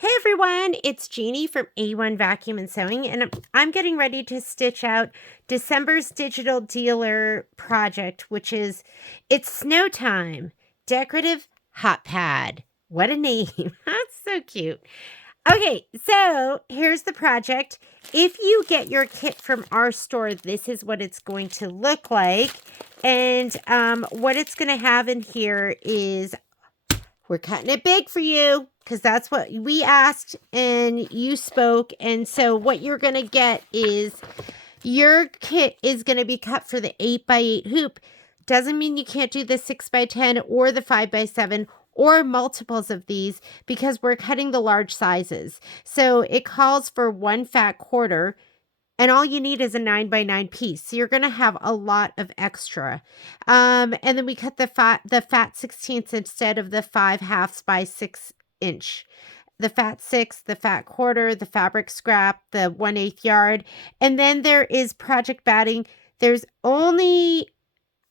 Hey everyone, it's Jeannie from A1 Vacuum and Sewing, and I'm getting ready to stitch out December's digital dealer project, which is It's Snow Time, Decorative Hot Pad. What a name. That's so cute. Okay, so here's the project. If you get your kit from our store, this is what it's going to look like. And what it's going to have in here is we're cutting it big for you because that's what we asked and you spoke. And so what you're going to get is your kit is going to be cut for the 8x8 hoop. Doesn't mean you can't do the 6x10 or the 5x7 or multiples of these because we're cutting the large sizes. So it calls for 1 fat quarter. And all you need is a 9x9 piece. So you're going to have a lot of extra. And then we cut the fat 16ths instead of the 5/2 by 6 inch. The fat 6, the fat quarter, the fabric scrap, the 1/8 yard. And then there is project batting. There's only,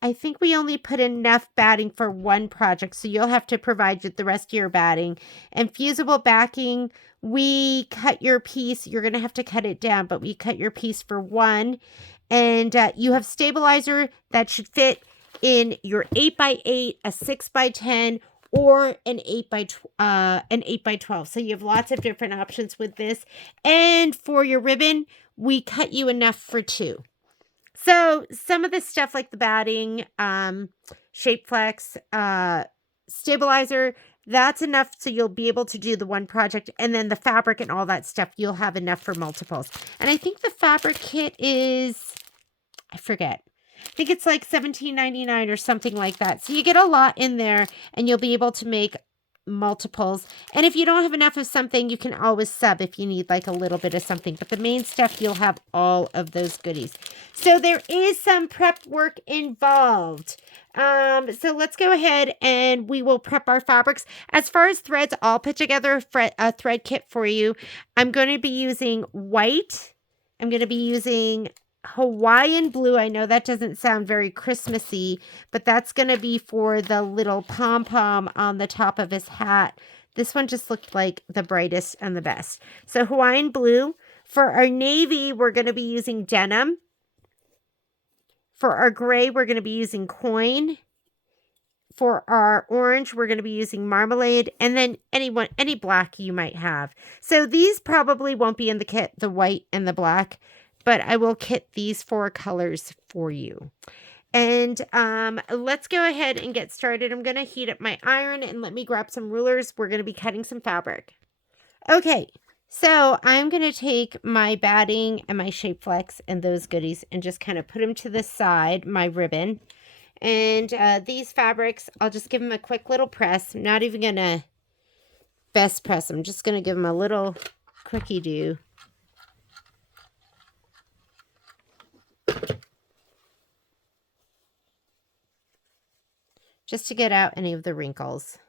I think we only put enough batting for one project, so you'll have to provide the rest of your batting. And fusible backing, we cut your piece. You're going to have to cut it down, but we cut your piece for one. And you have stabilizer that should fit in your 8x8, a 6x10, or an 8x12. So you have lots of different options with this. And for your ribbon, we cut you enough for 2. So some of the stuff like the batting, shape flex, stabilizer, that's enough so you'll be able to do the one project. And then the fabric and all that stuff, you'll have enough for multiples. And I think the fabric kit is, I forget. I think it's like $17.99 or something like that. So you get a lot in there and you'll be able to make multiples. And if you don't have enough of something, you can always sub if you need like a little bit of something. But the main stuff, you'll have all of those goodies. So there is some prep work involved. So let's go ahead and we will prep our fabrics. As far as threads, I'll put together a thread kit for you. I'm going to be using white. I'm going to be using Hawaiian blue. I know that doesn't sound very Christmassy, but that's going to be for the little pom-pom on the top of his hat. This one just looked like the brightest and the best. So Hawaiian blue. For our navy, we're going to be using denim. For our gray, we're going to be using coin. For our orange, we're going to be using marmalade, and then any black you might have. So these probably won't be in the kit, the white and the black, but I will kit these 4 colors for you. And let's go ahead and get started. I'm going to heat up my iron and let me grab some rulers. We're going to be cutting some fabric. Okay, so I'm going to take my batting and my shape flex and those goodies and just kind of put them to the side, my ribbon. And these fabrics, I'll just give them a quick little press. I'm not even going to best press. I'm just going to give them a little quickie do. Just to get out any of the wrinkles.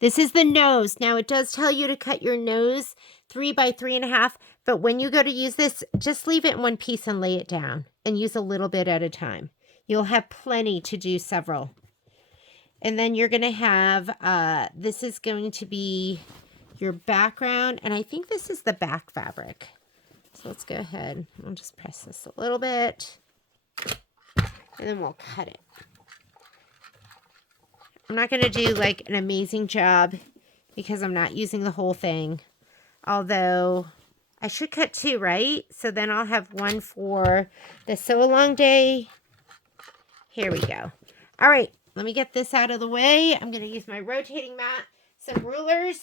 This is the nose. Now it does tell you to cut your nose 3 by 3.5, but when you go to use this, just leave it in one piece and lay it down and use a little bit at a time. You'll have plenty to do several. And then you're going to have, this is going to be your background, and I think this is the back fabric. So let's go ahead. I'll just press this a little bit, and then we'll cut it. I'm not going to do like an amazing job because I'm not using the whole thing. Although I should cut 2, right? So then I'll have one for the sew along day. Here we go. All right, let me get this out of the way. I'm going to use my rotating mat, some rulers.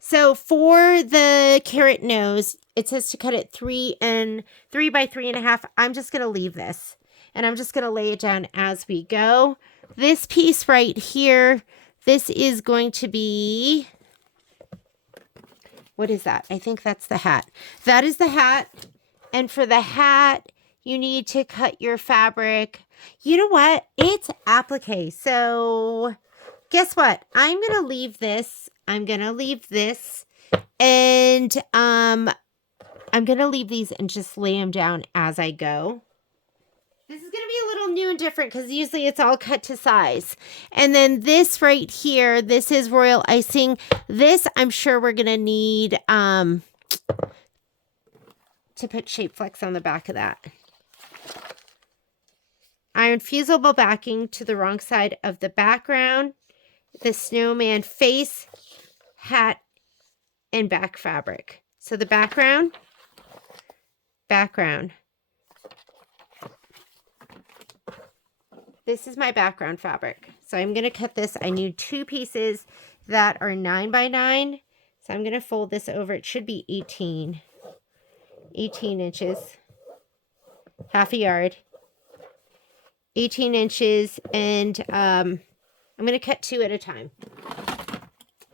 So for the carrot nose, it says to cut it 3 by 3.5. I'm just going to leave this. And I'm just going to lay it down as we go. This piece right here, this is going to be, what is that? I think that's the hat. That is the hat. And for the hat, you need to cut your fabric. You know what? It's applique. So guess what? I'm going to leave this. I'm going to leave this. And I'm going to leave these and just lay them down as I go. This is going to be a little new and different because usually it's all cut to size. And then this right here, this is royal icing. This, I'm sure we're going to need to put shape flex on the back of that. Iron fusible backing to the wrong side of the background. The snowman face, hat, and back fabric. So the background. This is my background fabric. So I'm going to cut this. I need 2 pieces that are 9 by 9. So I'm going to fold this over. It should be 18 inches, half a yard, 18 inches. And I'm going to cut 2 at a time.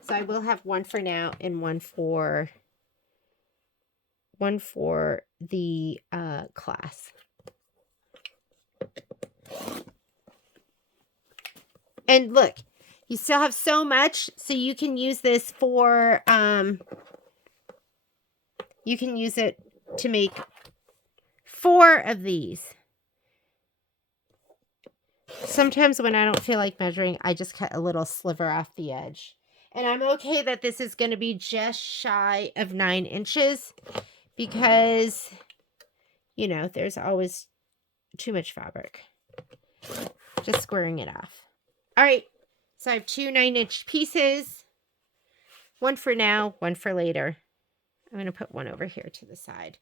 So I will have one for now and one for the class. And look, you still have so much, so you can use this for, you can use it to make 4 of these. Sometimes when I don't feel like measuring, I just cut a little sliver off the edge. And I'm okay that this is going to be just shy of 9 inches because, you know, there's always too much fabric. Just squaring it off. All right, so I have 2 9-inch pieces. One for now, one for later. I'm going to put one over here to the side.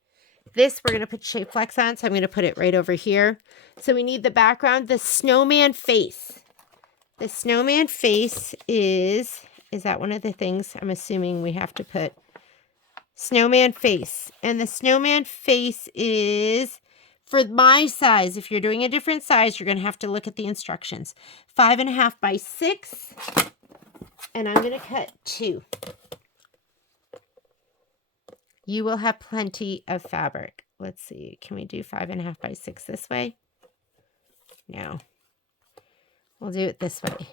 This we're going to put shape flex on, so I'm going to put it right over here. So we need the background, the snowman face. The snowman face is that one of the things I'm assuming we have to put? Snowman face. And the snowman face is, for my size, if you're doing a different size, you're going to have to look at the instructions. 5.5 by 6. And I'm going to cut 2. You will have plenty of fabric. Let's see. Can we do 5.5 by 6 this way? No. We'll do it this way.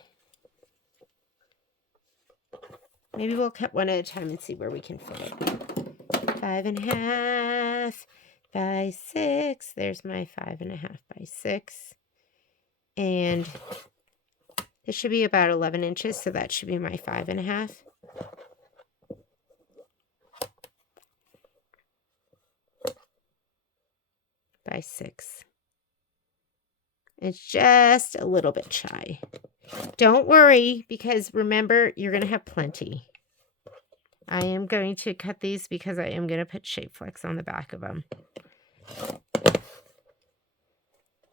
Maybe we'll cut one at a time and see where we can fit it. 5.5 by 6. There's my 5.5 by 6. And this should be about 11 inches, so that should be my 5.5. By 6. It's just a little bit shy. Don't worry, because remember, you're going to have plenty. I am going to cut these because I am going to put shape flex on the back of them.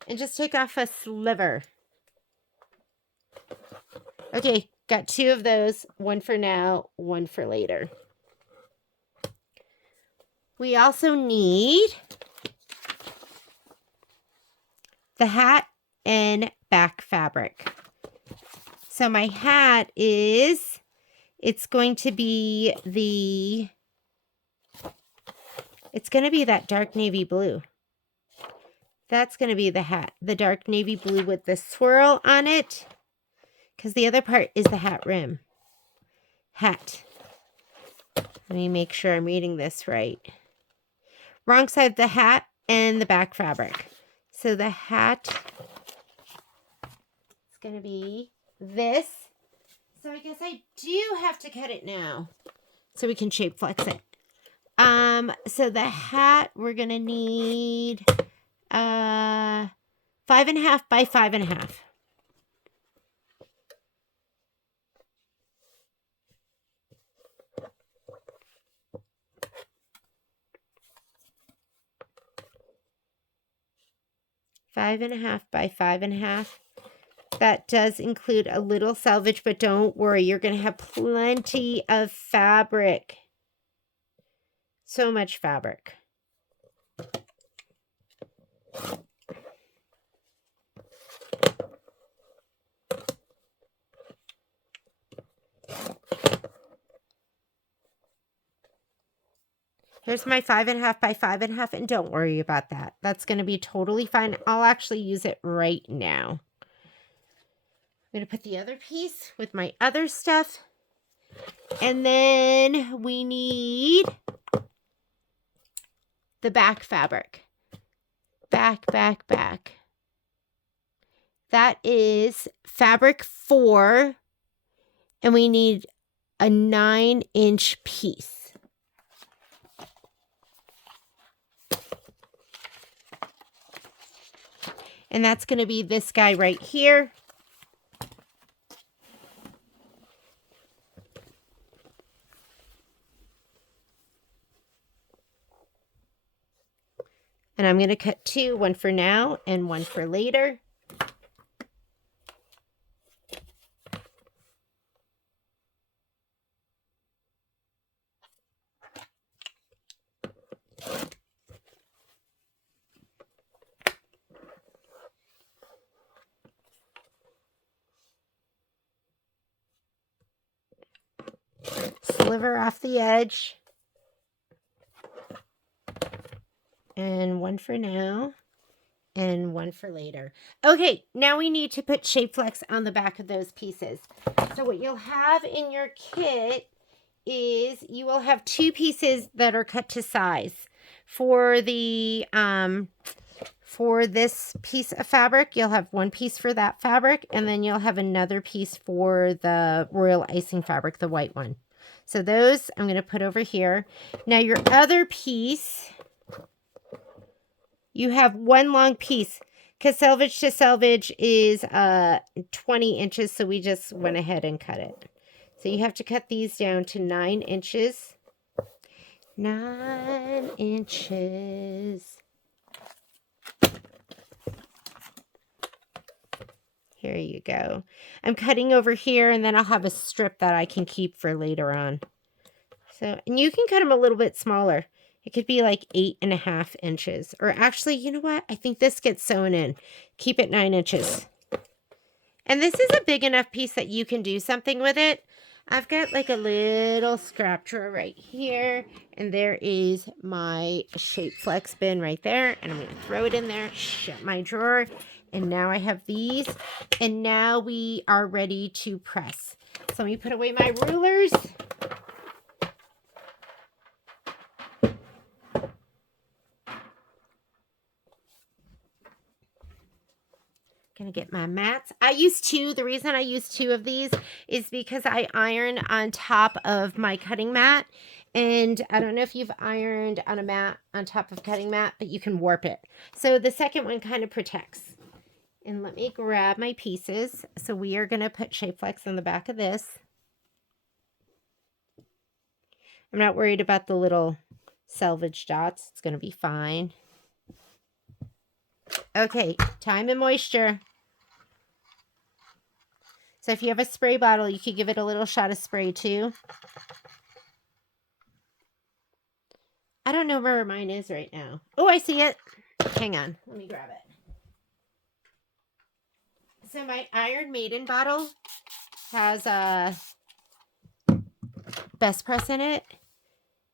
And just take off a sliver. Okay, got 2 of those. One for now, one for later. We also need the hat and back fabric. So my hat is, it's going to be that dark navy blue. That's going to be the hat. The dark navy blue with the swirl on it. Because the other part is the hat rim. Hat. Let me make sure I'm reading this right. Wrong side of the hat and the back fabric. So the hat is going to be this. So I guess I do have to cut it now so we can shape flex it. So the hat, we're going to need 5.5 by 5.5. Five and a half by 5.5. That does include a little selvage, but don't worry, you're going to have plenty of fabric. So much fabric. Here's my 5.5 by 5.5, and don't worry about that. That's going to be totally fine. I'll actually use it right now. I'm going to put the other piece with my other stuff. And then we need the back fabric. Back. That is fabric 4, and we need a 9-inch piece. And that's going to be this guy right here. And I'm going to cut 2, one for now and one for later. Sliver off the edge. And one for now and one for later. Okay, now we need to put shape flex on the back of those pieces. So what you'll have in your kit is you will have 2 pieces that are cut to size. For the for this piece of fabric, you'll have 1 piece for that fabric, and then you'll have another piece for the royal icing fabric, the white one. So those I'm going to put over here. Now your other piece, you have 1 long piece, because selvage to selvage is 20 inches, so we just went ahead and cut it. So you have to cut these down to 9 inches. 9 inches. Here you go. I'm cutting over here, and then I'll have a strip that I can keep for later on. So, and you can cut them a little bit smaller. It could be like 8.5 inches. Or actually, you know what? I think this gets sewn in. Keep it 9 inches. And this is a big enough piece that you can do something with it. I've got like a little scrap drawer right here. And there is my shape flex bin right there. And I'm going to throw it in there, shut my drawer. And now I have these. And now we are ready to press. So let me put away my rulers. Gonna get my mats. I use 2. The reason I use 2 of these is because I iron on top of my cutting mat. And I don't know if you've ironed on a mat on top of cutting mat, but you can warp it. So the second one kind of protects. And let me grab my pieces. So we are gonna put shape flex on the back of this. I'm not worried about the little selvage dots. It's gonna be fine. Okay, time and moisture. So if you have a spray bottle, you could give it a little shot of spray too. I don't know where mine is right now. Oh, I see it. Hang on. Let me grab it. So my Iron Maiden bottle has a Best Press in it.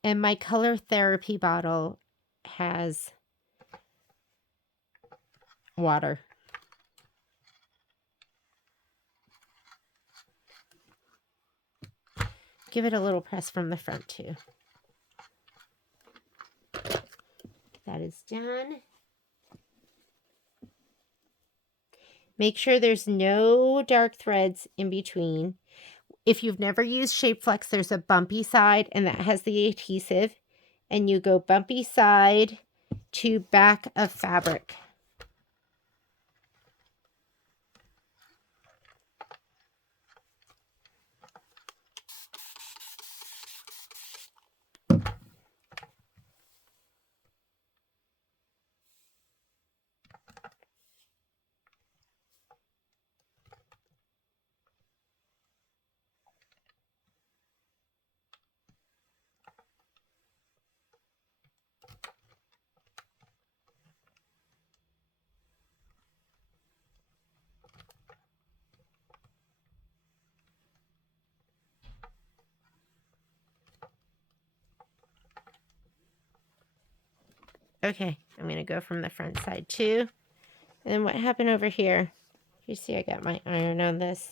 And my Color Therapy bottle has water. Give it a little press from the front too. That is done. Make sure there's no dark threads in between. If you've never used shape flex, there's a bumpy side, and that has the adhesive. And you go bumpy side to back of fabric. Okay, I'm going to go from the front side too. And then what happened over here? You see I got my iron on this.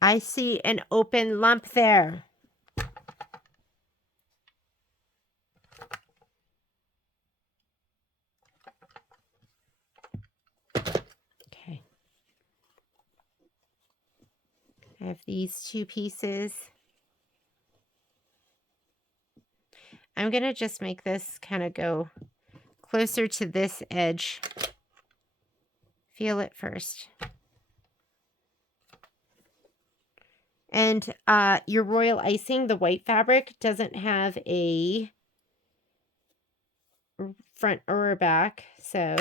I see an open lump there. I have these two pieces. I'm going to just make this kind of go closer to this edge. Feel it first. And your royal icing, the white fabric, doesn't have a front or a back, so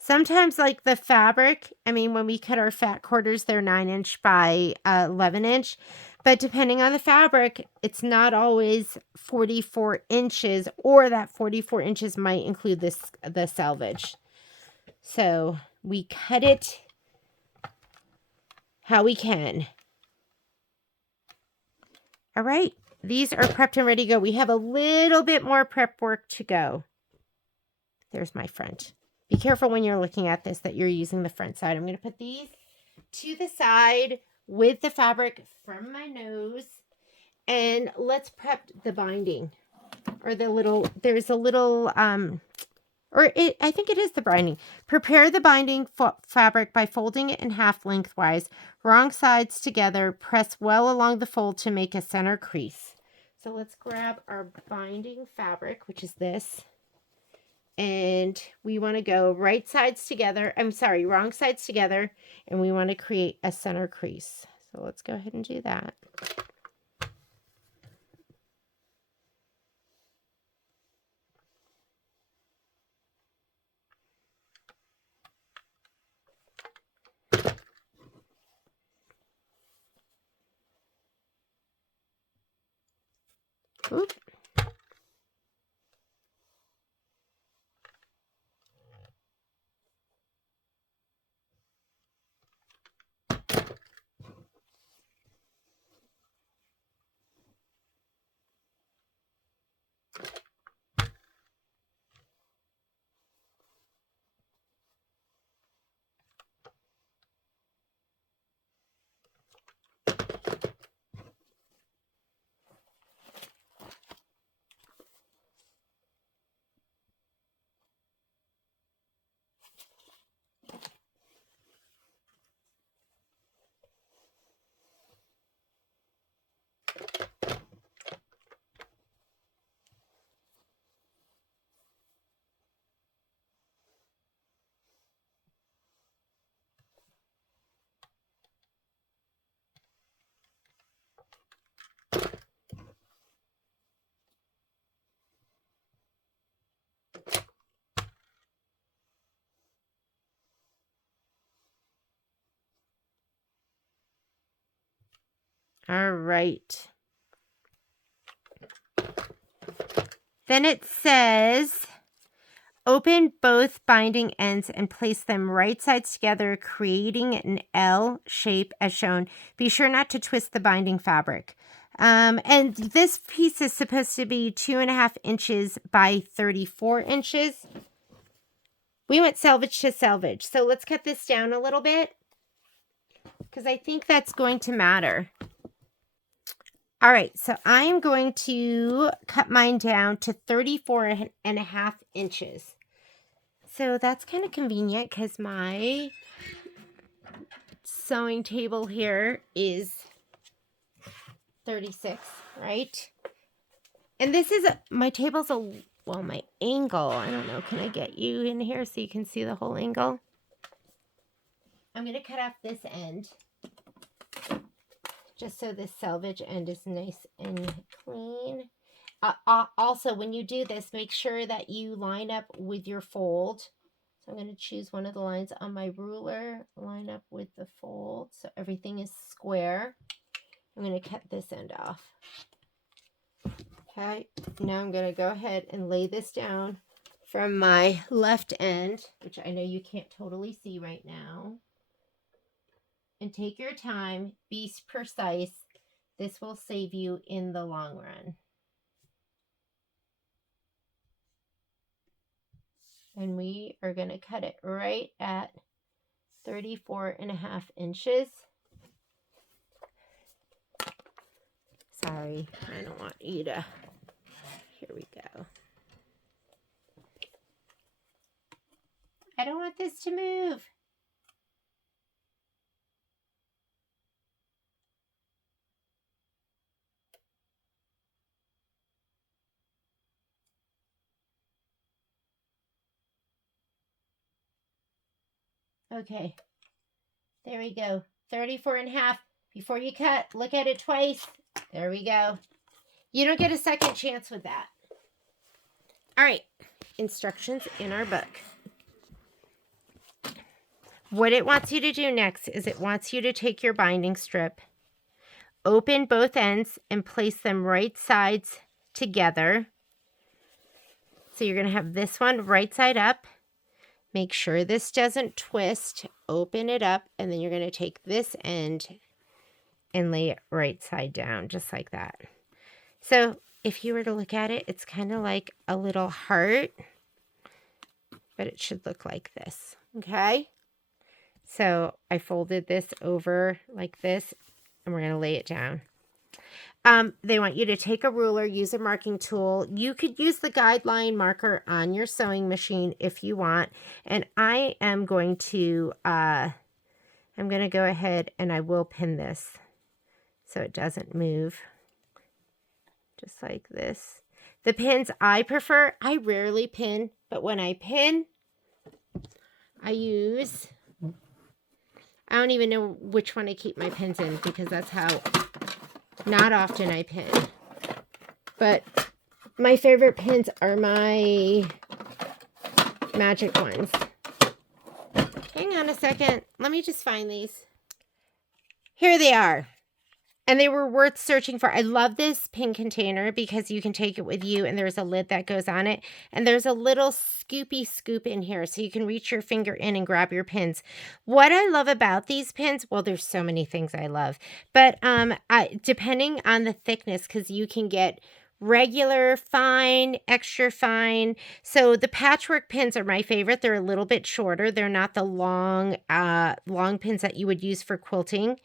sometimes, like the fabric, I mean, when we cut our fat quarters, they're 9" by 11". But depending on the fabric, it's not always 44 inches, or that 44 inches might include the selvage. So we cut it how we can. All right, these are prepped and ready to go. We have a little bit more prep work to go. There's my front. Be careful when you're looking at this that you're using the front side. I'm going to put these to the side with the fabric from my nose. And let's prep the binding. Or the little, there's a little, I think it is the binding. Prepare the binding fabric by folding it in half lengthwise. Wrong sides together. Press well along the fold to make a center crease. So let's grab our binding fabric, which is this. And we want to go right sides together. I'm sorry, wrong sides together. And we want to create a center crease. So let's go ahead and do that. Oop. All right. Then it says, open both binding ends and place them right sides together, creating an L shape as shown. Be sure not to twist the binding fabric. And this piece is supposed to be 2.5 inches by 34 inches. We went selvage to selvage. So let's cut this down a little bit, because I think that's going to matter. All right, so I'm going to cut mine down to 34.5 inches. So that's kind of convenient because my sewing table here is 36, right? And this is, my table's well, my angle, I don't know, can I get you in here so you can see the whole angle? I'm going to cut off this end, just so this selvage end is nice and clean. Also, when you do this, make sure that you line up with your fold. So I'm going to choose one of the lines on my ruler, line up with the fold so everything is square. I'm going to cut this end off. Okay, now I'm going to go ahead and lay this down from my left end, which I know you can't totally see right now. And take your time, be precise. This will save you in the long run. And we are going to cut it right at 34.5 inches. Sorry, I don't want you to, here we go. I don't want this to move. Okay, there we go. 34.5. Before you cut, look at it twice. There we go. You don't get a second chance with that. All right, instructions in our book. What it wants you to do next is it wants you to take your binding strip, open both ends, and place them right sides together. So you're going to have this one right side up. Make sure this doesn't twist. Open it up, and then you're going to take this end and lay it right side down, just like that. So if you were to look at it, it's kind of like a little heart, but it should look like this, okay? So I folded this over like this, and we're going to lay it down. They want you to take a ruler, use a marking tool. You could use the guideline marker on your sewing machine if you want. And I am going to go ahead and I will pin this so it doesn't move. Just like this. The pins I prefer, I rarely pin, but when I pin, I use, I don't even know which one I keep my pins in because that's how not often I pin. But my favorite pins are my magic ones. Hang on a second. Let me just find these. Here they are. And they were worth searching for. I love this pin container because you can take it with you and there's a lid that goes on it. And there's a little scoopy scoop in here so you can reach your finger in and grab your pins. What I love about these pins, well, there's so many things I love. But depending on the thickness, because you can get regular, fine, extra fine. So the patchwork pins are my favorite. They're a little bit shorter. They're not the long pins that you would use for quilting.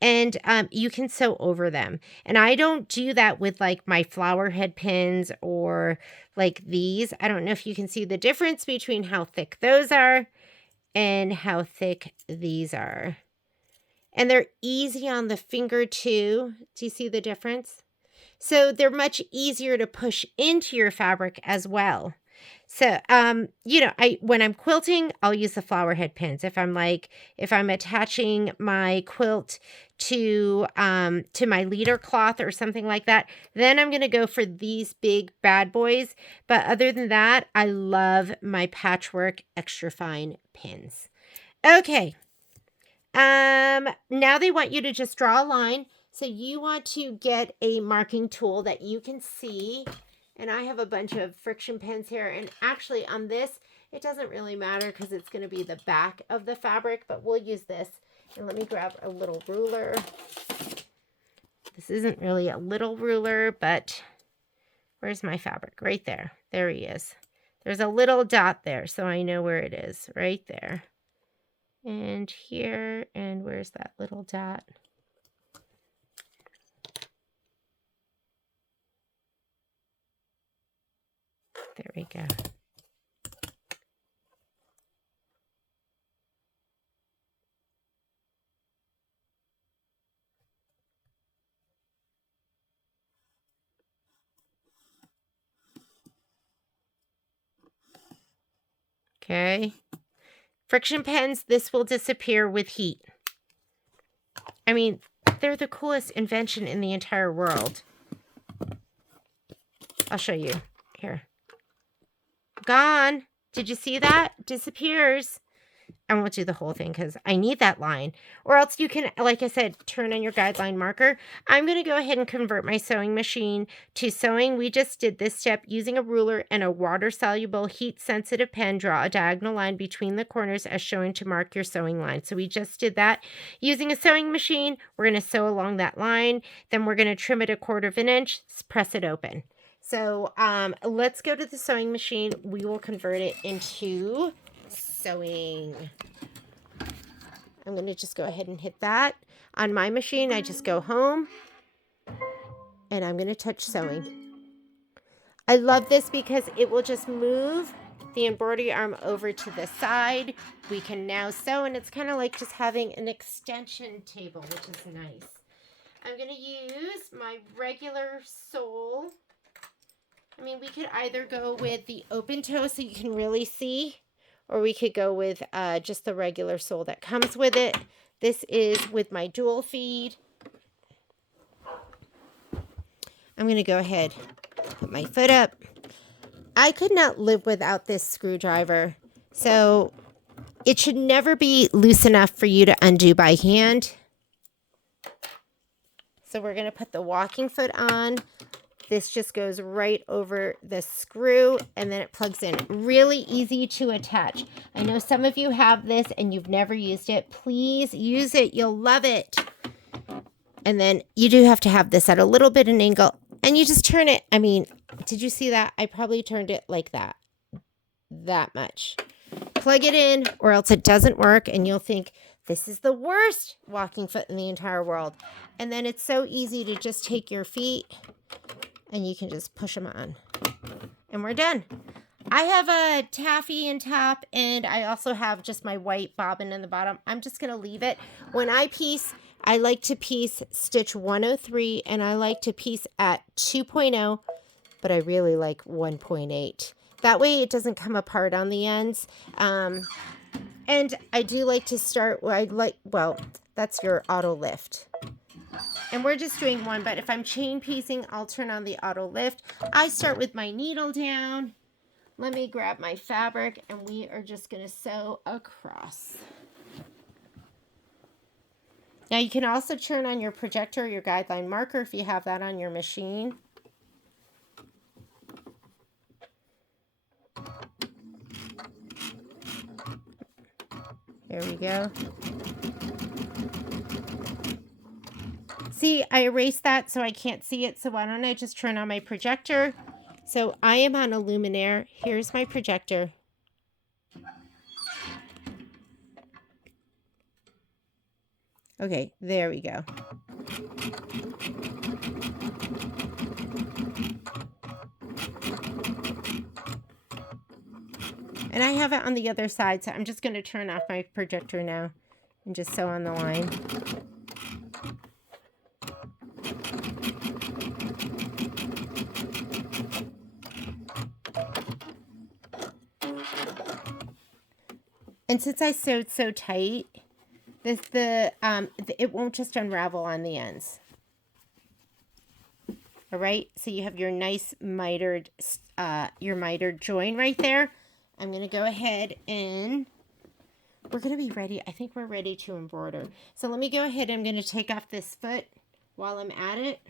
And you can sew over them. And I don't do that with like my flower head pins or like these. I don't know if you can see the difference between how thick those are and how thick these are. And they're easy on the finger too. Do you see the difference? So they're much easier to push into your fabric as well. So, when I'm quilting, I'll use the flower head pins. If I'm attaching my quilt to my leader cloth or something like that, then I'm going to go for these big bad boys. But other than that, I love my patchwork extra fine pins. Okay. Now they want you to just draw a line. So you want to get a marking tool that you can see. And I have a bunch of friction pins here. And actually on this, it doesn't really matter because it's going to be the back of the fabric. But we'll use this. And let me grab a little ruler. This isn't really a little ruler, but where's my fabric? Right there. There he is. There's a little dot there, so I know where it is. Right there. And here, and where's that little dot? There we go. Okay. Friction pens, this will disappear with heat. I mean, they're the coolest invention in the entire world. I'll show you. Here. Gone. Did you see that? Disappears. I won't do the whole thing because I need that line. Or else you can, like I said, turn on your guideline marker. I'm going to go ahead and convert my sewing machine to sewing. We just did this step using a ruler and a water-soluble, heat-sensitive pen. Draw a diagonal line between the corners as shown to mark your sewing line. So we just did that. Using a sewing machine, we're going to sew along that line. Then we're going to trim it 1/4 inch, press it open. So let's go to the sewing machine. We will convert it into sewing. I'm going to just go ahead and hit that. On my machine, I just go home and I'm going to touch sewing. I love this because it will just move the embroidery arm over to the side. We can now sew, and it's kind of like just having an extension table, which is nice. I'm going to use my regular sole. I mean, we could either go with the open toe so you can really see, or we could go with just the regular sole that comes with it. This is with my dual feed. I'm going to go ahead, put my foot up. I could not live without this screwdriver. So it should never be loose enough for you to undo by hand. So we're going to put the walking foot on. This just goes right over the screw and then it plugs in. Really easy to attach. I know some of you have this and you've never used it. Please use it. You'll love it. And then you do have to have this at a little bit of an angle and you just turn it. I mean, did you see that? I probably turned it like that. That much. Plug it in or else it doesn't work and you'll think this is the worst walking foot in the entire world. And then it's so easy to just take your feet and you can just push them on. And we're done. I have a taffy in top and I also have just my white bobbin in the bottom. I'm just going to leave it. When I piece, I like to piece stitch 103 and I like to piece at 2.0, but I really like 1.8. That way it doesn't come apart on the ends. And I do like to start where well, that's your auto lift. And we're just doing one, but if I'm chain piecing, I'll turn on the auto lift. I start with my needle down. Let me grab my fabric and we are just going to sew across. Now you can also turn on your projector or your guideline marker if you have that on your machine. There we go. See, I erased that so I can't see it. So why don't I just turn on my projector? So I am on a luminaire. Here's my projector. Okay, there we go. And I have it on the other side, so I'm just going to turn off my projector now and just sew on the line. And since I sewed so tight, it won't just unravel on the ends. All right, so you have your nice mitered, join right there. I'm going to go ahead and we're going to be ready. I think we're ready to embroider. So let me go ahead. I'm going to take off this foot while I'm at it.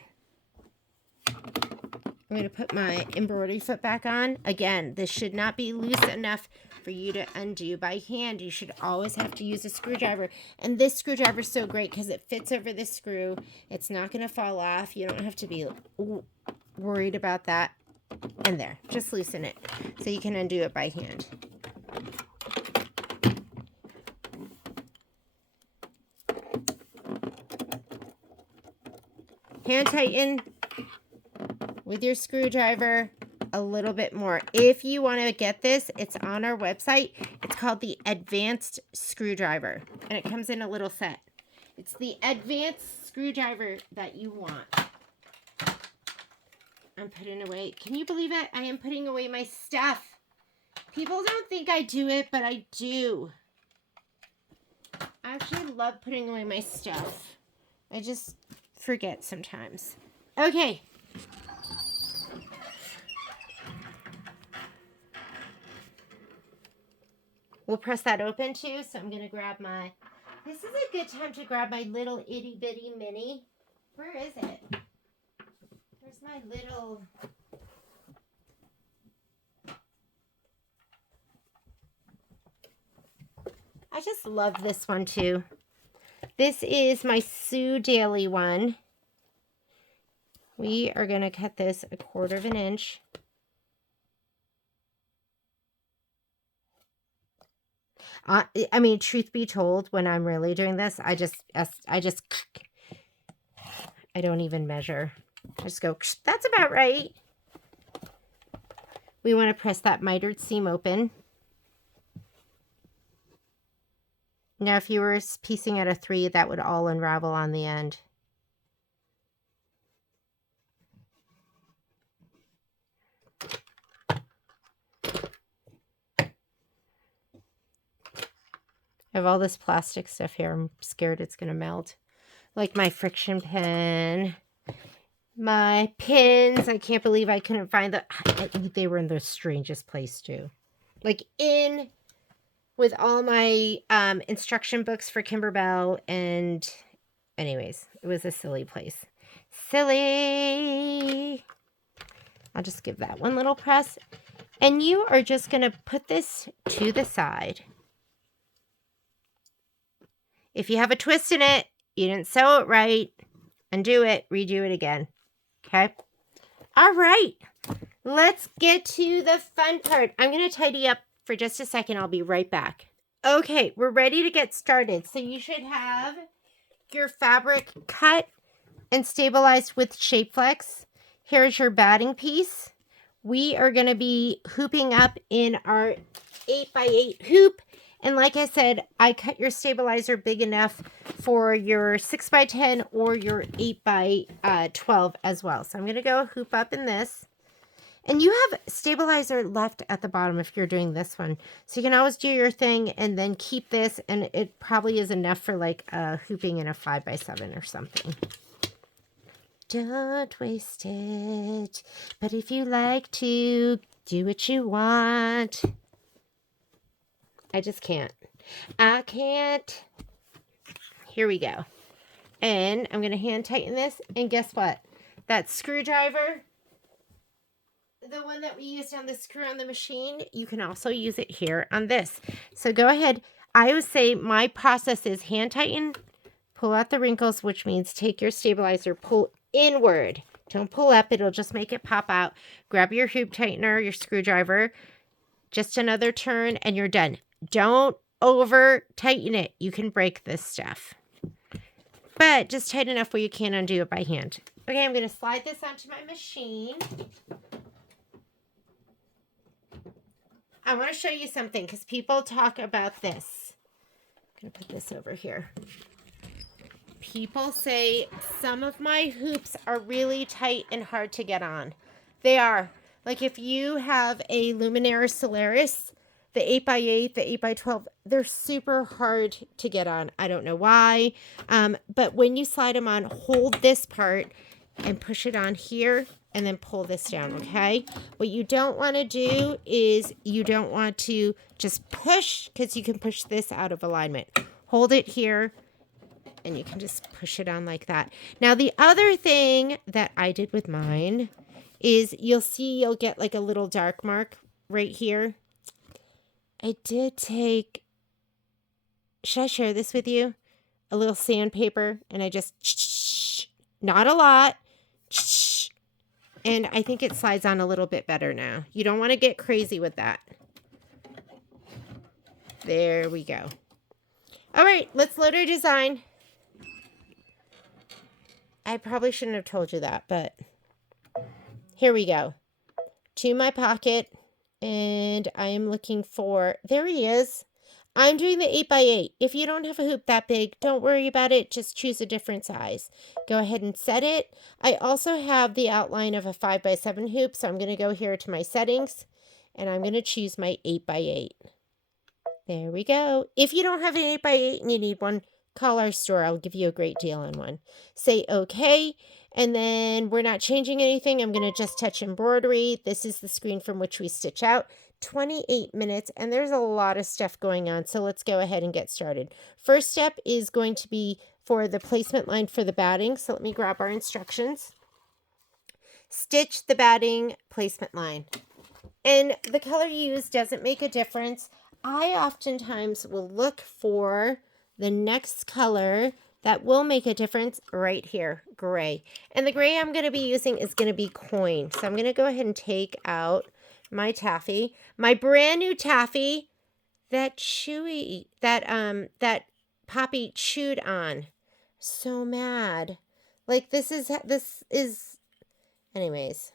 I'm going to put my embroidery foot back on. Again, this should not be loose enough for you to undo by hand. You should always have to use a screwdriver. And this screwdriver is so great because it fits over the screw. It's not going to fall off. You don't have to be worried about that. And there, just loosen it so you can undo it by hand. Hand tighten with your screwdriver a little bit more. If you want to get this, it's on our website. It's called the Advanced Screwdriver, and it comes in a little set. It's the advanced screwdriver that you want. I'm putting away. Can you believe it? I am putting away my stuff. People don't think I do it, but I do. I actually love putting away my stuff. I just forget sometimes. Okay. We'll press that open too. So I'm going to grab my, this is a good time to grab my little itty bitty mini. Where is it? Where's my little, I just love this one too. This is my Sue Daily one. We are going to cut this 1/4 of an inch. I mean, truth be told, when I'm really doing this, I don't even measure. I just go, that's about right. We want to press that mitered seam open. Now, if you were piecing at a 3, that would all unravel on the end. I have all this plastic stuff here. I'm scared it's going to melt. Like my friction pen, my pins. I can't believe I couldn't find they were in the strangest place too. Like in with all my instruction books for Kimberbell, and anyways, it was a silly place. Silly. I'll just give that one little press. And you are just going to put this to the side. If you have a twist in it, you didn't sew it right, undo it, redo it again. Okay? All right. Let's get to the fun part. I'm going to tidy up for just a second. I'll be right back. Okay, we're ready to get started. So you should have your fabric cut and stabilized with Shape Flex. Here's your batting piece. We are going to be hooping up in our 8x8 hoop. And like I said, I cut your stabilizer big enough for your 6x10 or your 8x12 as well. So I'm going to go hoop up in this. And you have stabilizer left at the bottom if you're doing this one. So you can always do your thing and then keep this. And it probably is enough for like hooping in a 5x7 or something. Don't waste it. But if you like to, do what you want. I just can't. I can't. Here we go. And I'm going to hand tighten this. And guess what? That screwdriver, the one that we used on the screw on the machine, you can also use it here on this. So go ahead. I always say my process is hand tighten, pull out the wrinkles, which means take your stabilizer, pull inward. Don't pull up. It'll just make it pop out. Grab your hoop tightener, your screwdriver, just another turn, and you're done. Don't over tighten it. You can break this stuff. But just tight enough where you can't undo it by hand. Okay, I'm going to slide this onto my machine. I want to show you something because people talk about this. I'm going to put this over here. People say some of my hoops are really tight and hard to get on. They are. Like if you have a Luminaire Solaris, the 8x8, the 8x12, they're super hard to get on. I don't know why. But when you slide them on, hold this part and push it on here and then pull this down, okay? What you don't want to do is you don't want to just push, because you can push this out of alignment. Hold it here and you can just push it on like that. Now, the other thing that I did with mine is you'll get like a little dark mark right here. I did take, should I share this with you? A little sandpaper, and I just, not a lot, and I think it slides on a little bit better now. You don't want to get crazy with that. There we go. All right, let's load our design. I probably shouldn't have told you that, but here we go. To my pocket. And I am looking for, there he is. I'm doing the 8x8. If you don't have a hoop that big, don't worry about it. Just choose a different size. Go ahead and set it. I also have the outline of a 5x7 hoop. So I'm going to go here to my settings. And I'm going to choose my 8x8. There we go. If you don't have an 8x8 and you need one, call our store. I'll give you a great deal on one. Say okay. And then we're not changing anything. I'm going to just touch embroidery. This is the screen from which we stitch out. 28 minutes, and there's a lot of stuff going on. So let's go ahead and get started. First step is going to be for the placement line for the batting. So let me grab our instructions. Stitch the batting placement line. And the color you use doesn't make a difference. I oftentimes will look for the next color That will make a difference right here, gray. And the gray I'm going to be using is going to be coin. So I'm going to go ahead and take out my taffy. My brand new taffy that that Poppy chewed on. So mad. Like this is, anyways.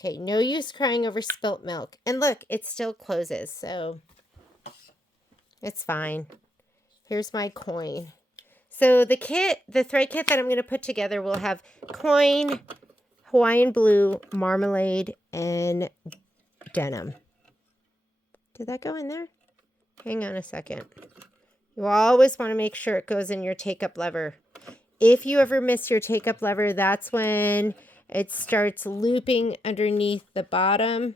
Okay, no use crying over spilt milk. And look, it still closes, so it's fine. Here's my coin. So the thread kit that I'm going to put together will have coin, Hawaiian blue, marmalade, and denim. Did that go in there? Hang on a second. You always want to make sure it goes in your take-up lever. If you ever miss your take-up lever, that's when it starts looping underneath the bottom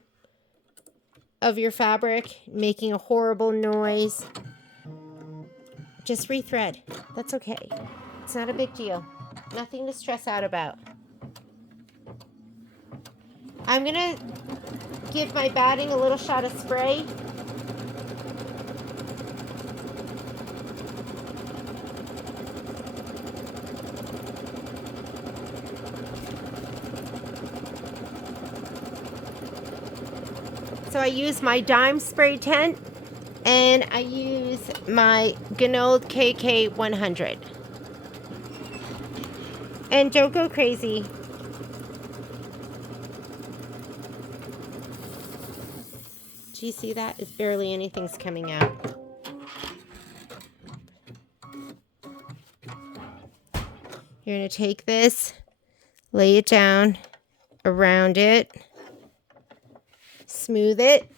of your fabric, making a horrible noise. Just rethread. That's okay. It's not a big deal. Nothing to stress out about. I'm going to give my batting a little shot of spray. So I use my dime spray tent and I use my Gnold KK 100. And don't go crazy. Do you see that? It's barely anything's coming out. You're going to take this, lay it down around it, smooth it.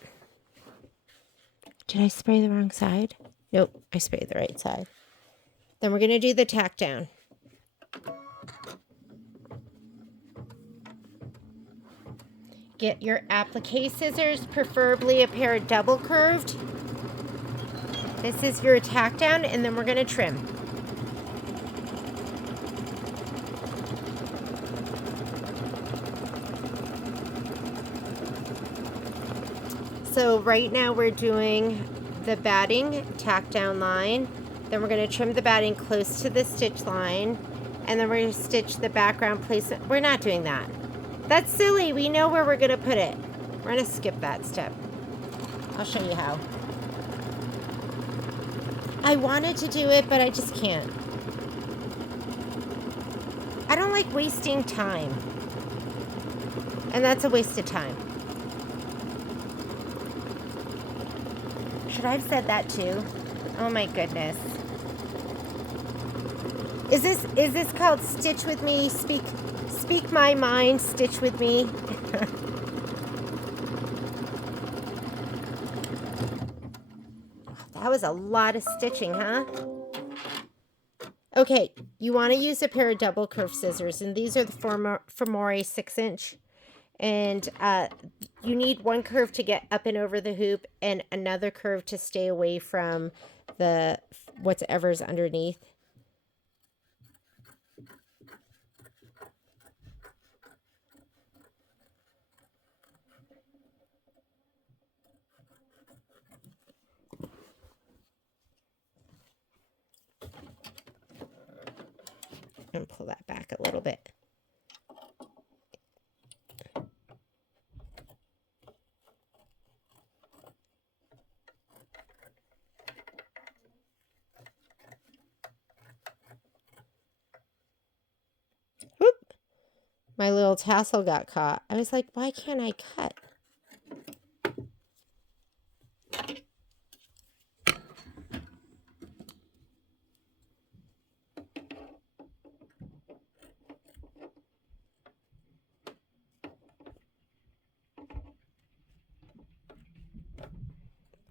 Did I spray the wrong side? Nope, I sprayed the right side. Then we're going to do the tack down. Get your applique scissors, preferably a pair of double curved. This is your tack down, and then we're going to trim. So right now we're doing the batting tack down line. Then we're going to trim the batting close to the stitch line. And then we're going to stitch the background placement. We're not doing that. That's silly. We know where we're going to put it. We're going to skip that step. I'll show you how. I wanted to do it, but I just can't. I don't like wasting time. And that's a waste of time. Should I have said that too? Oh my goodness. Is this called Stitch With Me? Speak my mind, stitch with me. That was a lot of stitching, huh? Okay, you want to use a pair of double curved scissors, and these are the Formore 6-inch. And you need one curve to get up and over the hoop and another curve to stay away from the whatever's underneath. And pull that back a little bit. Whoop! My little tassel got caught. I was like, why can't I cut?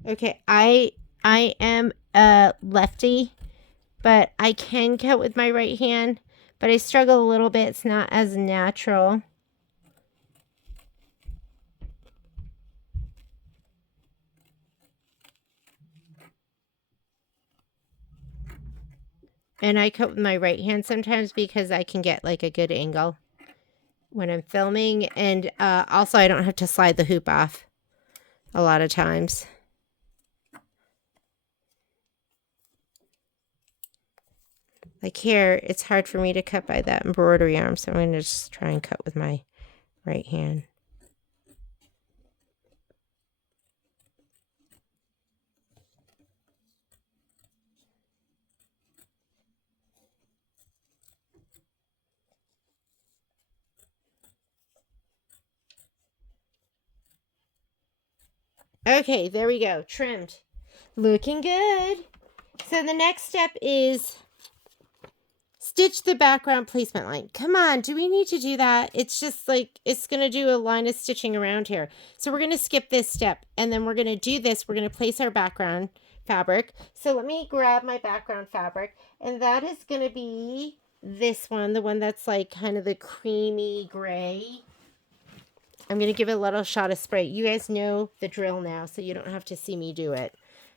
Okay, I am a lefty, but I can cut with my right hand, but I struggle a little bit. It's not as natural. And I cut with my right hand sometimes because I can get like a good angle when I'm filming. And also I don't have to slide the hoop off a lot of times. Like here, it's hard for me to cut by that embroidery arm, so I'm going to just try and cut with my right hand. Okay, there we go. Trimmed. Looking good. So the next step is stitch the background placement line. Come on, do we need to do that? It's just like, it's going to do a line of stitching around here. So we're going to skip this step, and then we're going to do this. We're going to place our background fabric. So let me grab my background fabric, and that is going to be this one, the one that's like kind of the creamy gray. I'm going to give it a little shot of spray. You guys know the drill now, so you don't have to see me do it.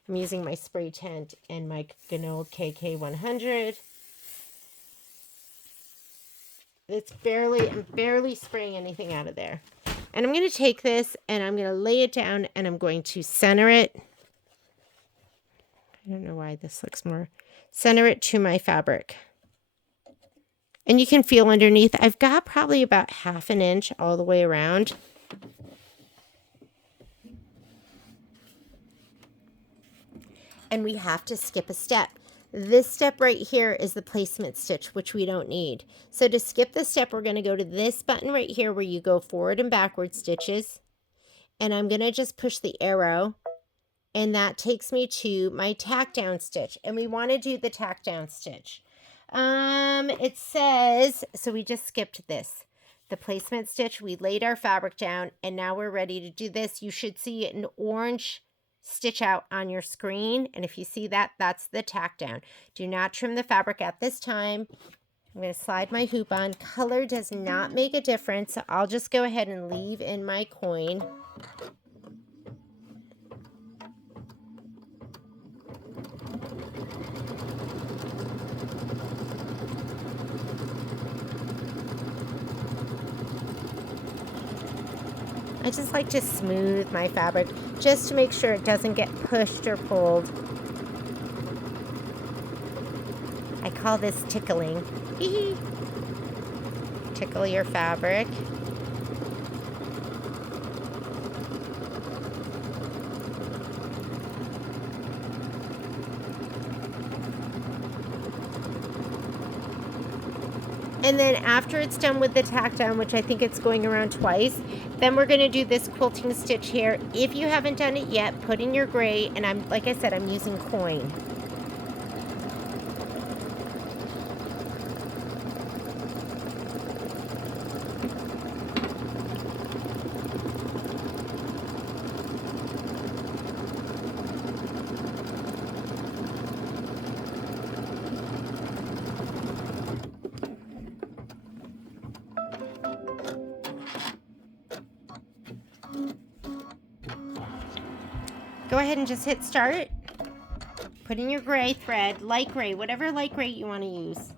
I'm using my spray tent and my Ganol KK100. I'm barely spraying anything out of there. And I'm going to take this and I'm going to lay it down and I'm going to center it. I don't know why this looks more. Center it to my fabric. And you can feel underneath. I've got probably about 1/2 inch all the way around. And we have to skip a step. This step right here is the placement stitch, which we don't need. So to skip the step, we're going to go to this button right here where you go forward and backward stitches. And I'm going to just push the arrow. And that takes me to my tack down stitch. And we want to do the tack down stitch. It says, so we just skipped this. The placement stitch, we laid our fabric down, and now we're ready to do this. You should see an orange stitch out on your screen, and if you see that, that's the tack down. Do not trim the fabric at this time. I'm going to slide my hoop on. Color does not make a difference, so I'll just go ahead and leave in my coin. I just like to smooth my fabric just to make sure it doesn't get pushed or pulled. I call this tickling. Tickle your fabric. And then after it's done with the tack down, which I think it's going around twice, then we're going to do this quilting stitch here. If you haven't done it yet, put in your gray, and like I said, I'm using coin. Go ahead and just hit start. Put in your gray thread, light gray, whatever light gray you want to use.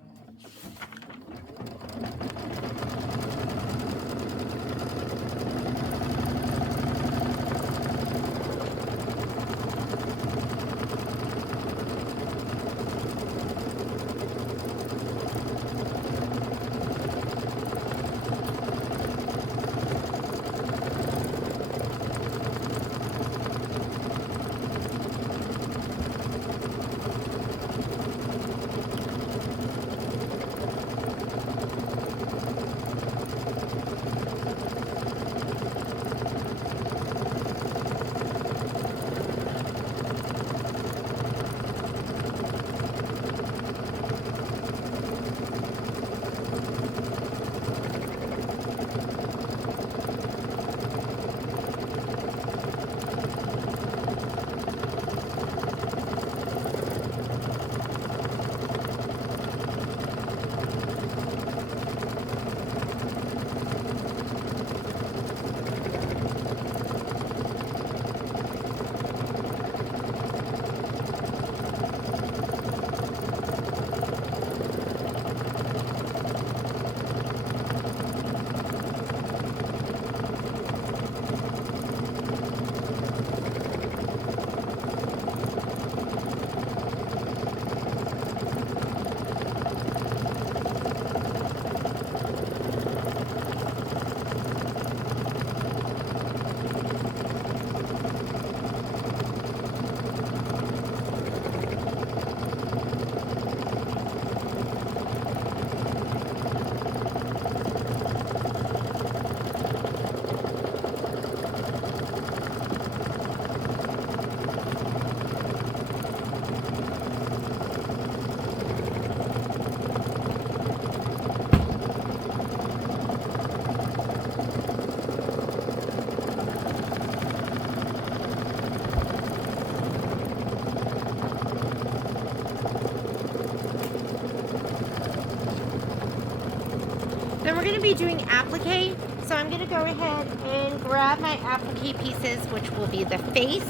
going to be doing applique, so I'm going to go ahead and grab my applique pieces, which will be the face,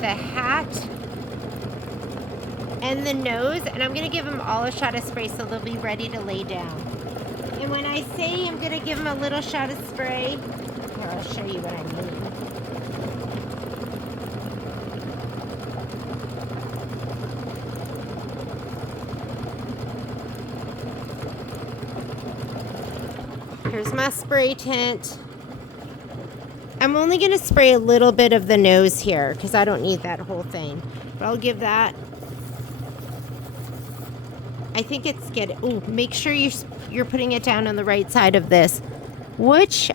the hat, and the nose, and I'm going to give them all a shot of spray so they'll be ready to lay down. And when I say I'm going to give them a little shot of spray, here, I'll show you what I mean. Here's my spray tint. I'm only going to spray a little bit of the nose here because I don't need that whole thing. But I'll give that. I think it's good. Ooh, make sure you're putting it down on the right side of this, which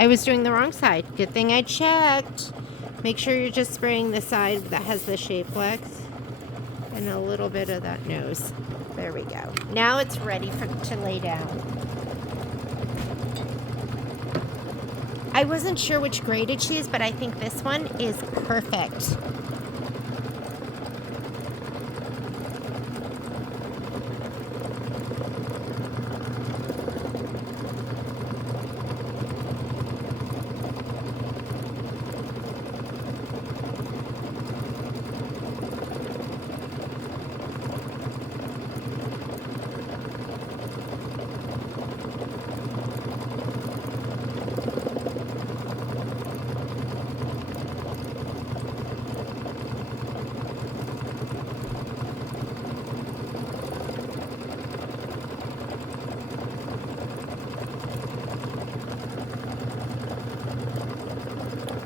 I was doing the wrong side. Good thing I checked. Make sure you're just spraying the side that has the shape flex and a little bit of that nose. There we go. Now it's ready to lay down. I wasn't sure which gray to choose, but I think this one is perfect.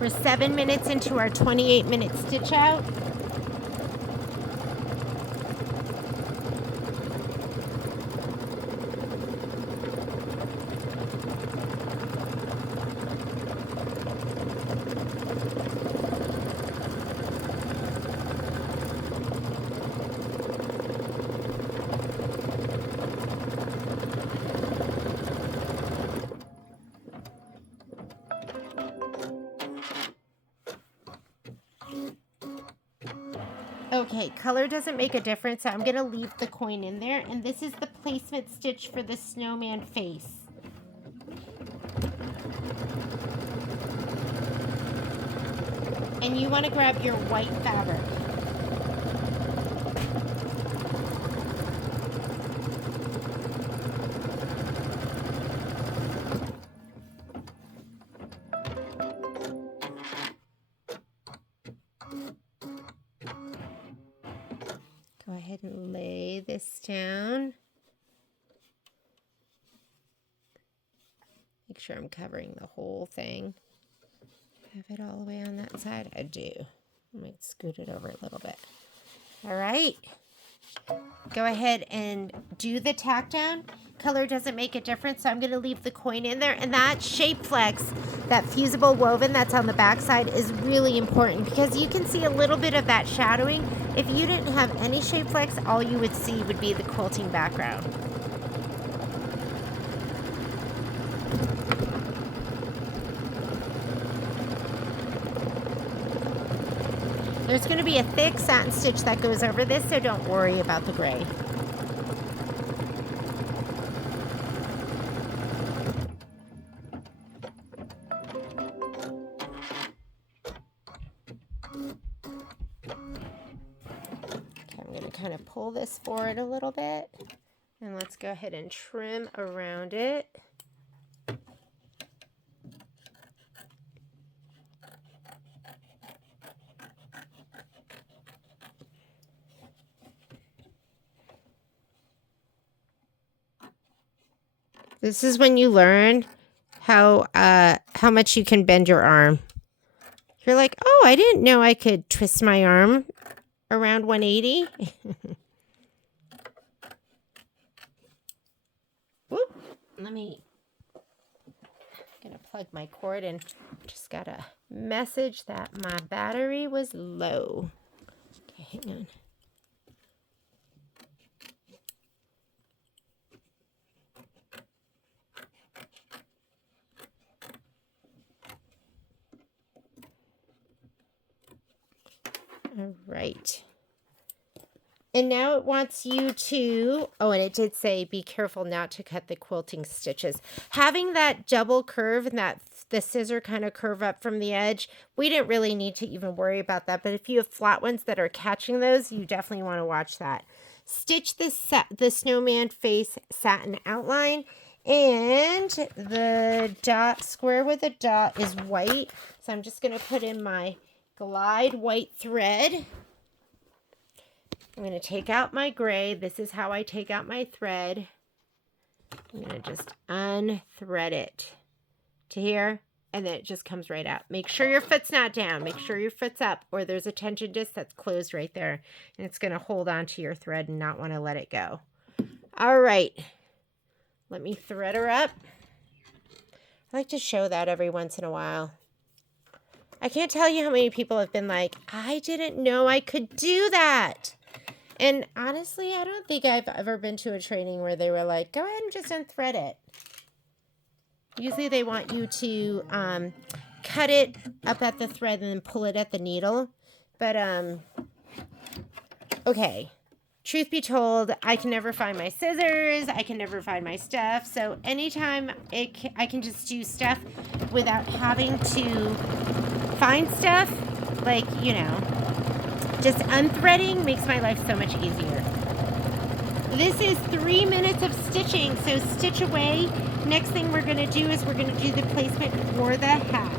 We're 7 minutes into our 28-minute stitch out. Okay, color doesn't make a difference, so I'm going to leave the coin in there. And this is the placement stitch for the snowman face. And you want to grab your white fabric. Go ahead and lay this down. Make sure I'm covering the whole thing. Have it all the way on that side? I do. I might scoot it over a little bit. All right. Go ahead and do the tack down. Color doesn't make a difference, so I'm going to leave the coin in there. And that shape flex, that fusible woven that's on the back side is really important because you can see a little bit of that shadowing. If you didn't have any shape flex, all you would see would be the quilting background. There's going to be a thick satin stitch that goes over this, so don't worry about the gray. Kind of pull this forward a little bit, and let's go ahead and trim around it. This is when you learn how much you can bend your arm. You're like, oh, I didn't know I could twist my arm around 180. Whoop. I'm gonna plug my cord in. Just got a message that my battery was low. Okay, hang on. All right. And now it wants you to, oh, and it did say be careful not to cut the quilting stitches. Having that double curve and that the scissor kind of curve up from the edge, we didn't really need to even worry about that. But if you have flat ones that are catching those, you definitely want to watch that. Stitch the snowman face satin outline. And the dot, square with a dot is white. So I'm just going to put in my glide white thread. I'm going to take out my gray. This is how I take out my thread. I'm going to just unthread it to here, and then it just comes right out. Make sure your foot's not down. Make sure your foot's up, or there's a tension disc that's closed right there, and it's going to hold on to your thread and not want to let it go. All right. Let me thread her up. I like to show that every once in a while. I can't tell you how many people have been like, I didn't know I could do that. And honestly, I don't think I've ever been to a training where they were like, go ahead and just unthread it. Usually they want you to cut it up at the thread and then pull it at the needle. But, okay. Truth be told, I can never find my scissors. I can never find my stuff. So anytime I can just do stuff without having to find stuff, like, you know, just unthreading makes my life so much easier. This is 3 minutes of stitching, so stitch away. Next thing we're going to do is we're going to do the placement for the hat.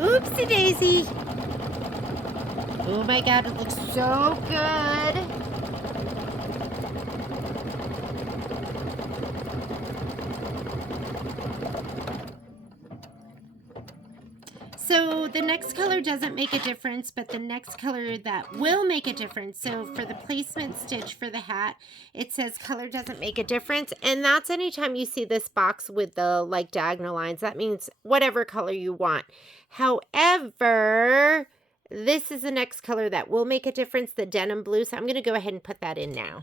Oopsie daisy. Oh my God, it looks so good. So the next color doesn't make a difference, but the next color that will make a difference. So for the placement stitch for the hat, it says color doesn't make a difference. And that's anytime you see this box with the like diagonal lines, that means whatever color you want. However, this is the next color that will make a difference, the denim blue. So I'm going to go ahead and put that in now.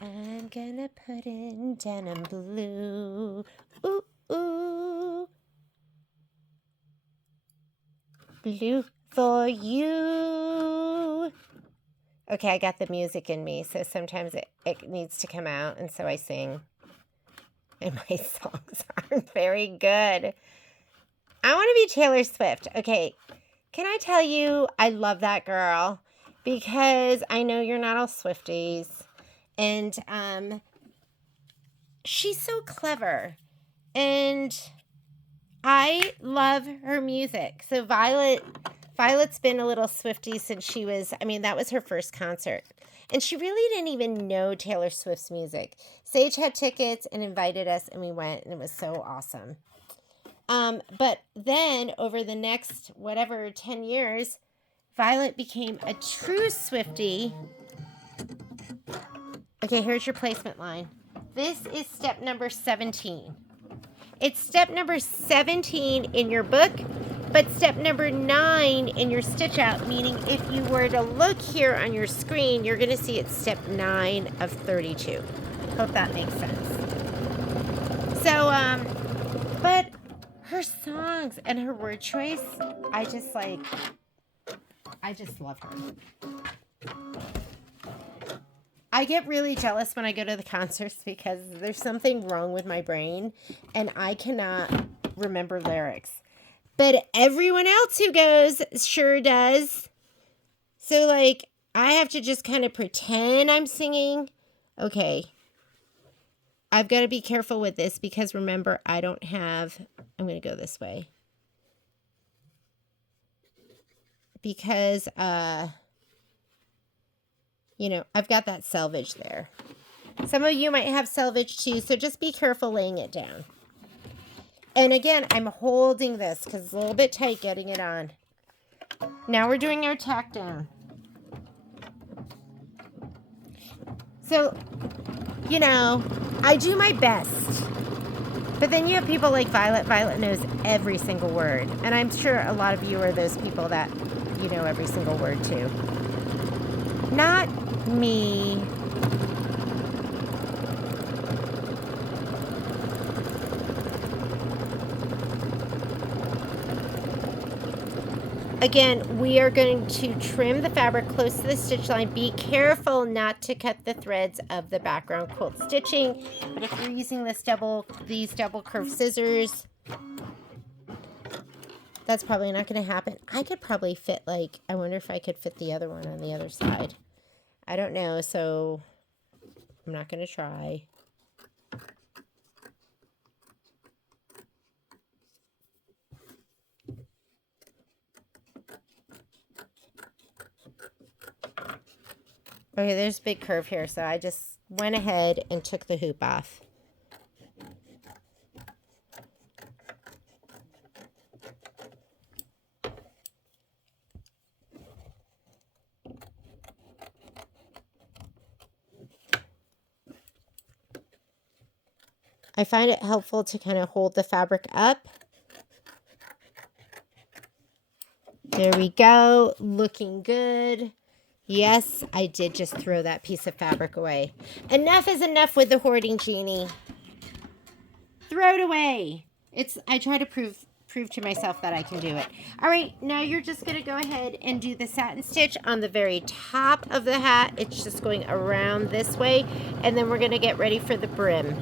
I'm going to put in denim blue. Ooh, ooh. Blue for you. Okay, I got the music in me, so sometimes it needs to come out, and so I sing. And my songs aren't very good. I want to be Taylor Swift. Okay, can I tell you, I love that girl, because I know you're not all Swifties, and she's so clever, and I love her music. So Violet's been a little Swiftie since she was, I mean, that was her first concert. And she really didn't even know Taylor Swift's music. Sage had tickets and invited us, and we went, and it was so awesome. But then over the next, 10 years, Violet became a true Swiftie. Okay, here's your placement line. This is step number 17. It's step number 17 in your book, but step number 9 in your stitch out, meaning if you were to look here on your screen, you're going to see it's step 9 of 32. Hope that makes sense. So, but her songs and her word choice, I just love her. I get really jealous when I go to the concerts because there's something wrong with my brain and I cannot remember lyrics. But everyone else who goes sure does. So, like, I have to just kind of pretend I'm singing. Okay. I've got to be careful with this because, remember, I'm going to go this way. Because, I've got that selvage there. Some of you might have selvage too, so just be careful laying it down. And again, I'm holding this because it's a little bit tight getting it on. Now we're doing our tack down. So, I do my best. But then you have people like Violet. Violet knows every single word. And I'm sure a lot of you are those people that you know every single word too. Not me. Again, we are going to trim the fabric close to the stitch line. Be careful not to cut the threads of the background quilt stitching. But if you're using these double curved scissors, that's probably not going to happen. I could probably fit, I wonder if I could fit the other one on the other side. I don't know, so I'm not going to try. Okay, there's a big curve here, so I just went ahead and took the hoop off. I find it helpful to kind of hold the fabric up. There we go, looking good. Yes, I did just throw that piece of fabric away. Enough is enough with the hoarding, Jeannie. Throw it away. I try to prove to myself that I can do it. All right, now you're just going to go ahead and do the satin stitch on the very top of the hat. It's just going around this way, and then we're going to get ready for the brim.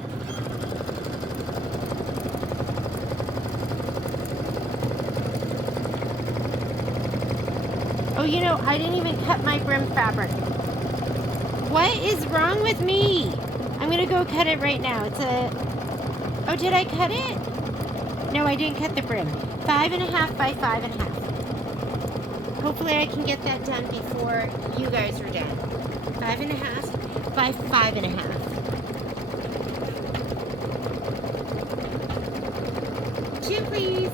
Oh, I didn't even cut my brim fabric. What is wrong with me? I'm going to go cut it right now. Oh, did I cut it? No, I didn't cut the brim. 5.5 by 5.5. Hopefully I can get that done before you guys are done. 5.5 by 5.5. Two, please.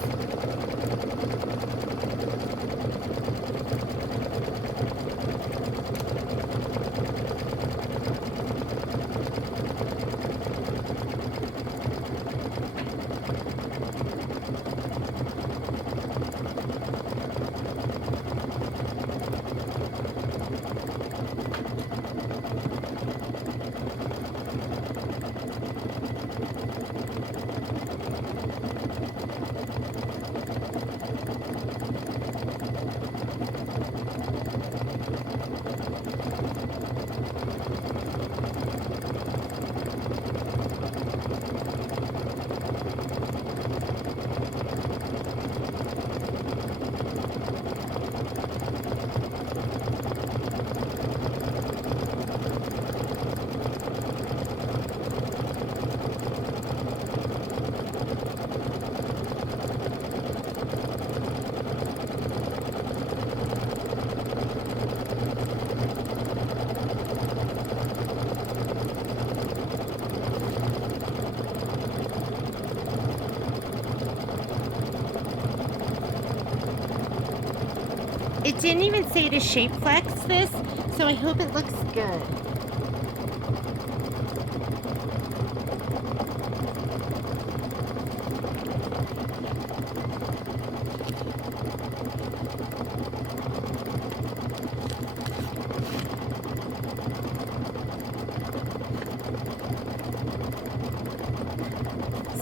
it didn't even say to shape flex this, so I hope it looks good.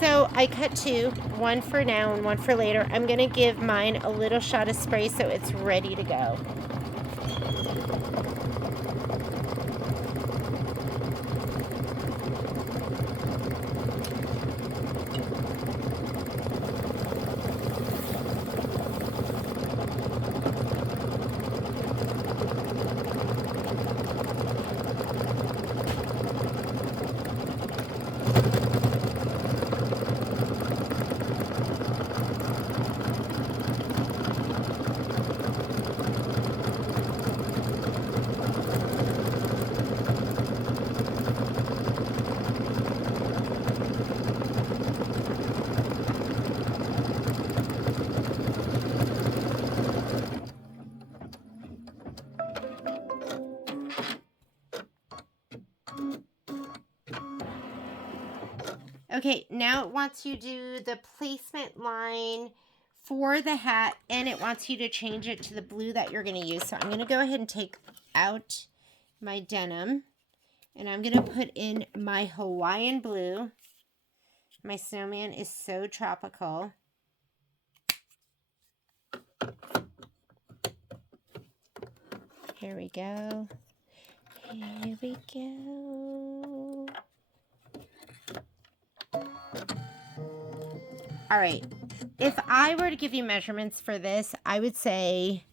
So I cut two, one for now and one for later. I'm going to give mine a little shot of spray so it's ready to go. Okay, now it wants you to do the placement line for the hat, and it wants you to change it to the blue that you're going to use. So I'm going to go ahead and take out my denim, and I'm going to put in my Hawaiian blue. My snowman is so tropical. Here we go. Here we go. All right, if I were to give you measurements for this, I would say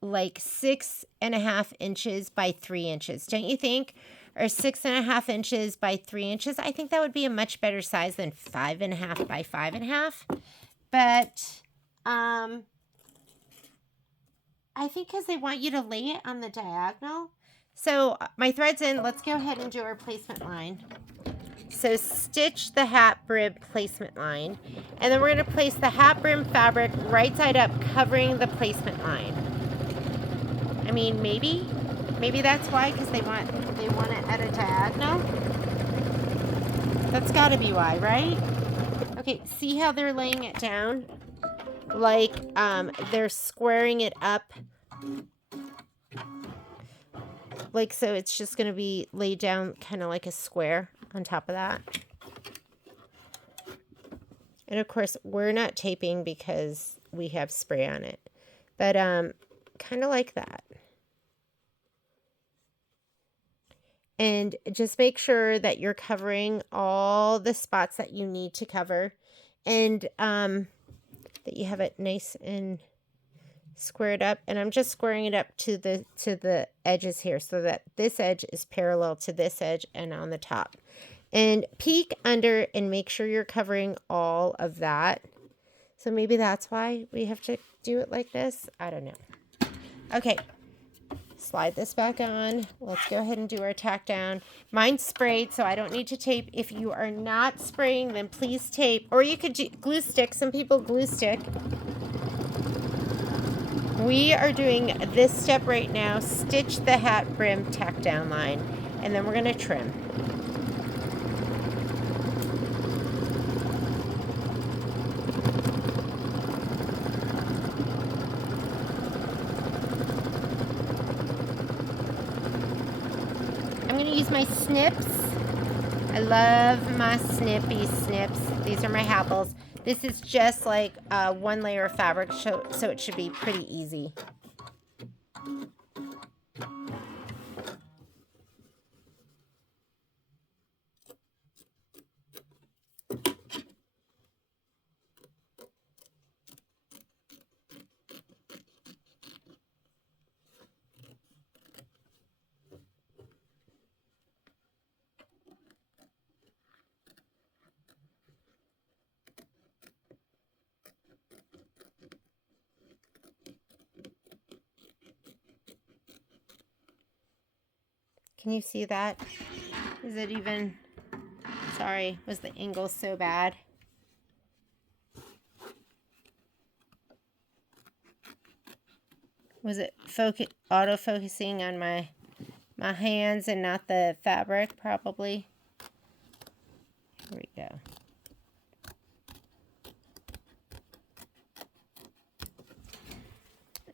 like 6.5 inches by 3 inches. Don't you think? Or 6.5 inches by 3 inches. I think that would be a much better size than 5.5 by 5.5. But I think because they want you to lay it on the diagonal. So my thread's in. Let's go ahead and do our placement line. So stitch the hat brim placement line, and then we're going to place the hat brim fabric right side up, covering the placement line. I mean, maybe that's why, because they want it at a diagonal. That's got to be why, right? Okay, see how they're laying it down? Like they're squaring it up. Like, so it's just going to be laid down kind of like a square on top of that. And of course, we're not taping because we have spray on it. But kind of like that. And just make sure that you're covering all the spots that you need to cover. And that you have it nice and squared up. And I'm just squaring it up to the edges here so that this edge is parallel to this edge and on the top. And peek under and make sure you're covering all of that. So maybe that's why we have to do it like this. I don't know. Okay. Slide this back on. Let's go ahead and do our tack down. Mine's sprayed, so I don't need to tape. If you are not spraying, then please tape. Or you could glue stick. Some people glue stick. We are doing this step right now. Stitch the hat brim tack down line. And then we're going to trim. I'm going to use my snips. I love my snippy snips. These are my Happles. This is just like one layer of fabric, so it should be pretty easy. Can you see that? Is it even... Sorry, was the angle so bad? Was it auto-focusing on my hands and not the fabric, probably? Here we go.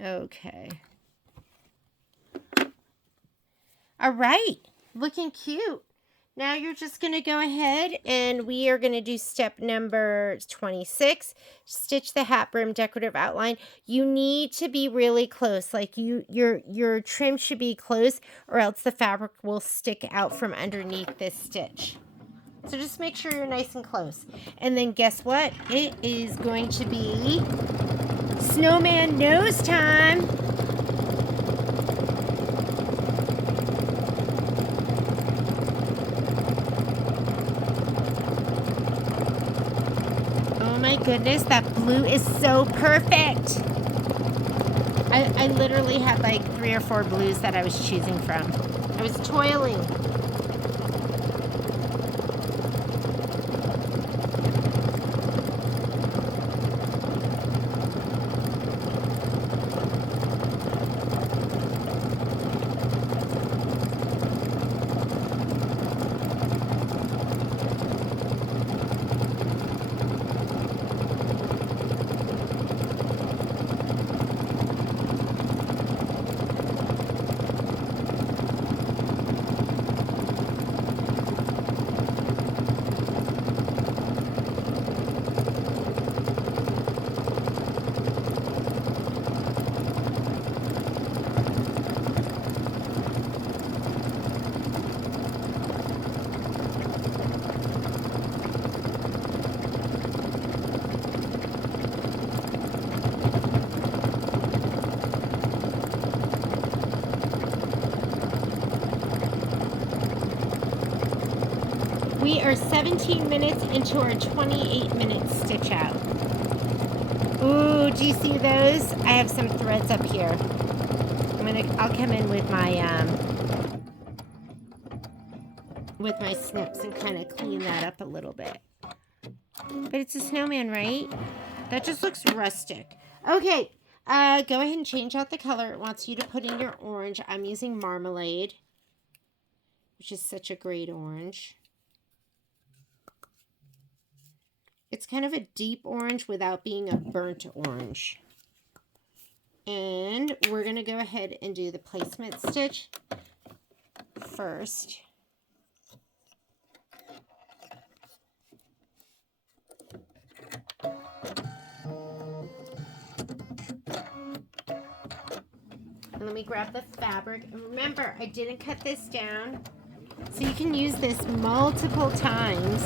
Okay. All right. Looking cute. Now you're just going to go ahead and we are going to do step number 26. Stitch the hat brim decorative outline. You need to be really close. Like your trim should be close or else the fabric will stick out from underneath this stitch. So just make sure you're nice and close. And then guess what? It is going to be snowman nose time. Oh my goodness, that blue is so perfect. I literally had like 3 or 4 blues that I was choosing from. I was toiling. We are 17 minutes into our 28-minute stitch out. Ooh, do you see those? I have some threads up here. I'll come in with my snips and kind of clean that up a little bit. But it's a snowman, right? That just looks rustic. Okay, go ahead and change out the color. It wants you to put in your orange. I'm using Marmalade, which is such a great orange. It's kind of a deep orange without being a burnt orange. And we're going to go ahead and do the placement stitch first. And let me grab the fabric. And remember, I didn't cut this down, so you can use this multiple times.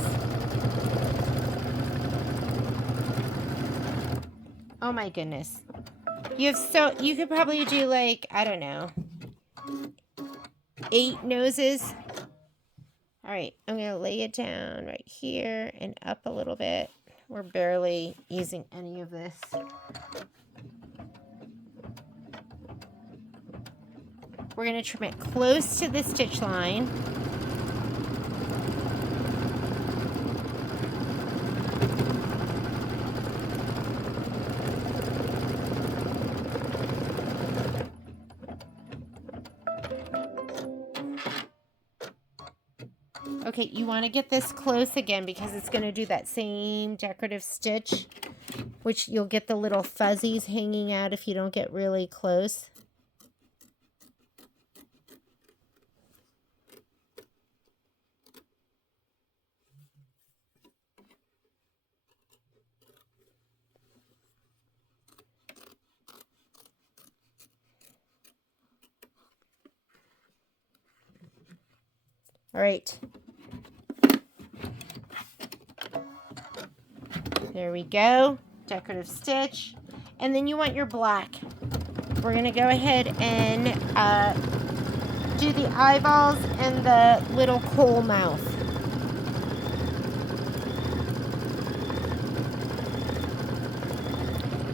Oh my goodness. You could probably do like, I don't know, 8 noses. All right, I'm going to lay it down right here and up a little bit. We're barely using any of this. We're going to trim it close to the stitch line. Okay, you want to get this close again because it's going to do that same decorative stitch, which you'll get the little fuzzies hanging out if you don't get really close. All right. There we go. Decorative stitch. And then you want your black. We're going to go ahead and do the eyeballs and the little coal mouth.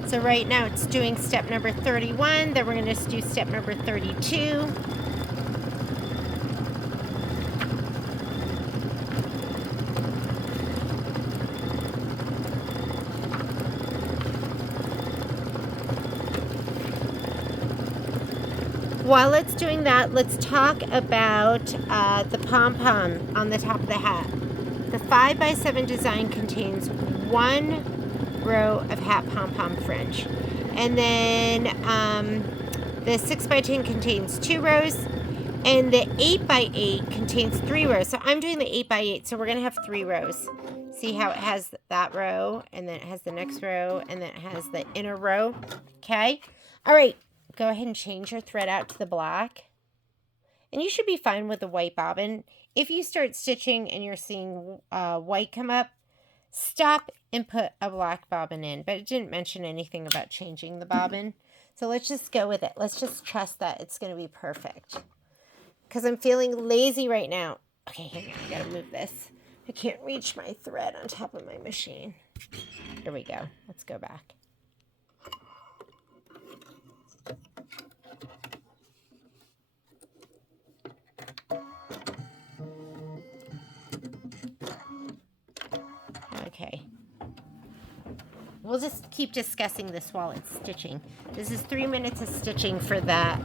So right now it's doing step number 31. Then we're going to do step number 32. While it's doing that, let's talk about the pom-pom on the top of the hat. The 5x7 design contains 1 row of hat pom-pom fringe. And then the 6x10 contains 2 rows. And the 8x8 contains 3 rows. So I'm doing the 8x8, so we're going to have 3 rows. See how it has that row, and then it has the next row, and then it has the inner row. Okay? All right. Go ahead and change your thread out to the black. And you should be fine with the white bobbin. If you start stitching and you're seeing white come up, stop and put a black bobbin in. But it didn't mention anything about changing the bobbin. So let's just go with it. Let's just trust that it's going to be perfect. Because I'm feeling lazy right now. Okay, hang on. I got to move this. I can't reach my thread on top of my machine. Here we go. Let's go back. Okay. We'll just keep discussing this while it's stitching. This is 3 minutes of stitching for the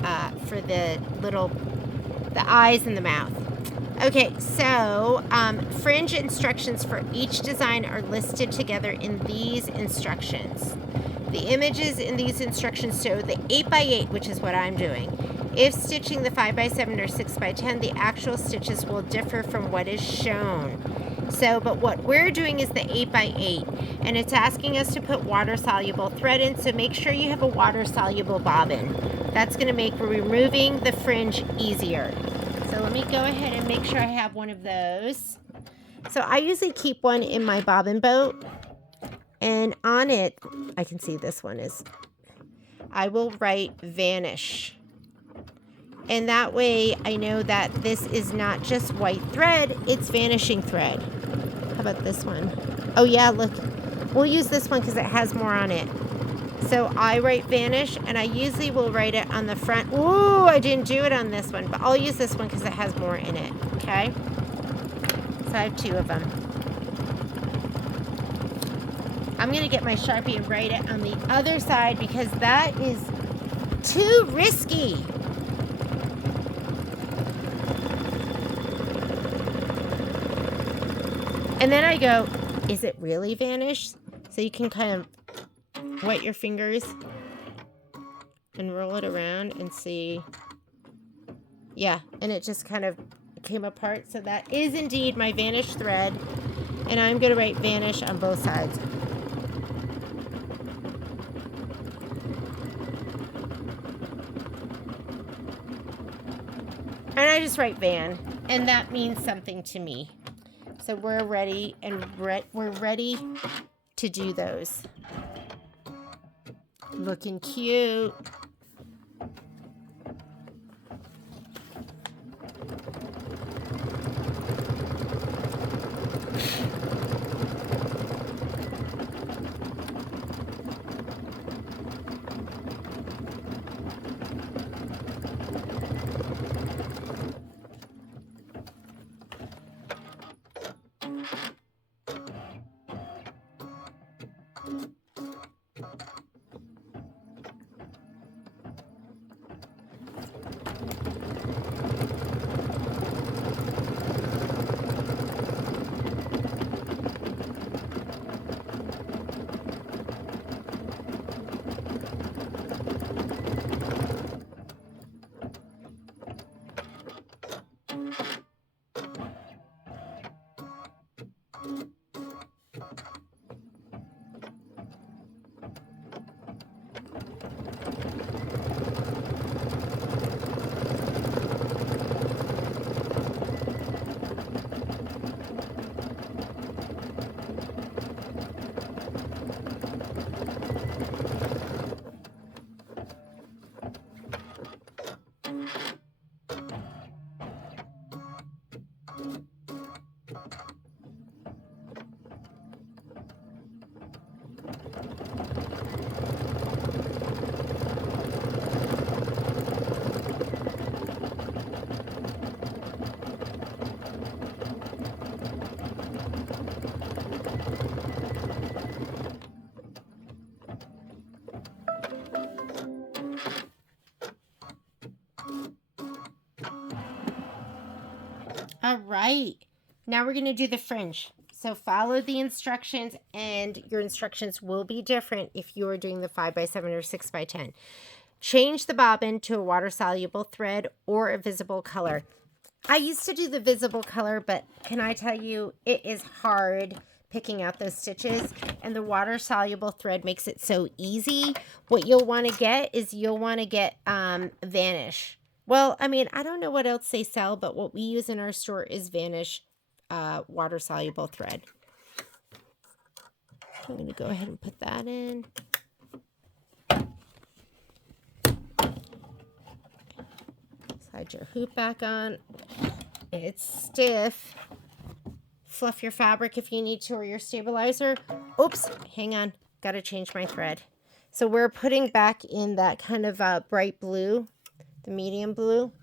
eyes and the mouth. Okay, so fringe instructions for each design are listed together in these instructions. The images in these instructions show the 8x8, which is what I'm doing. If stitching the 5x7 or 6x10, the actual stitches will differ from what is shown. So, but what we're doing is the 8x8, and it's asking us to put water-soluble thread in, so make sure you have a water-soluble bobbin. That's going to make removing the fringe easier. So let me go ahead and make sure I have one of those. So I usually keep one in my bobbin boat, and on it, I can see this one is, I will write vanish. And that way I know that this is not just white thread, it's vanishing thread. How about this one? Oh yeah, look, we'll use this one because it has more on it. So I write vanish, and I usually will write it on the front. Ooh, I didn't do it on this one, but I'll use this one because it has more in it, okay? So I have 2 of them. I'm going to get my Sharpie and write it on the other side because that is too risky. And then I go, is it really vanished? So you can kind of wet your fingers and roll it around and see. Yeah, and it just kind of came apart. So that is indeed my vanished thread. And I'm going to write vanish on both sides. And I just write van, and that means something to me. So we're ready, and we're ready to do those. Looking cute. All right. Now we're going to do the fringe. So follow the instructions, and your instructions will be different if you are doing the 5x7 or 6x10. Change the bobbin to a water-soluble thread or a visible color. I used to do the visible color, but can I tell you, it is hard picking out those stitches, and the water-soluble thread makes it so easy. What you'll want to get is Vanish. Well, I mean, I don't know what else they sell, but what we use in our store is Vanish water-soluble thread. I'm going to go ahead and put that in. Slide your hoop back on. It's stiff. Fluff your fabric if you need to, or your stabilizer. Oops, hang on. Got to change my thread. So we're putting back in that kind of bright blue, the medium blue.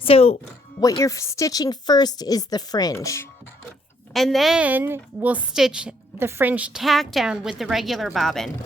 So what you're stitching first is the fringe. And then we'll stitch the fringe tack down with the regular bobbin.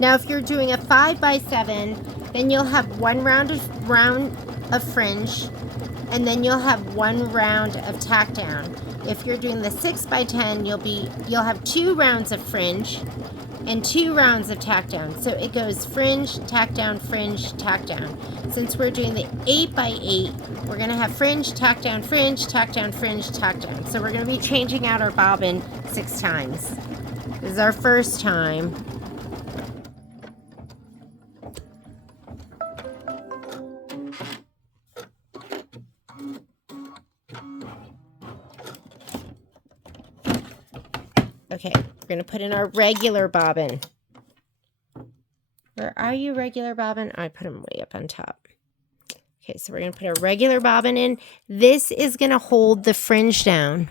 Now, if you're doing a 5x7, then you'll have one round of fringe, and then you'll have one round of tack down. If you're doing the 6x10, you'll have 2 rounds of fringe and 2 rounds of tack down. So it goes fringe, tack down, fringe, tack down. Since we're doing the 8x8, we're gonna have fringe, tack down, fringe, tack down, fringe, tack down. So we're gonna be changing out our bobbin 6 times. This is our first time. Okay, we're going to put in our regular bobbin. Where are you, regular bobbin? Oh, I put them way up on top. Okay, so we're going to put a regular bobbin in. This is going to hold the fringe down.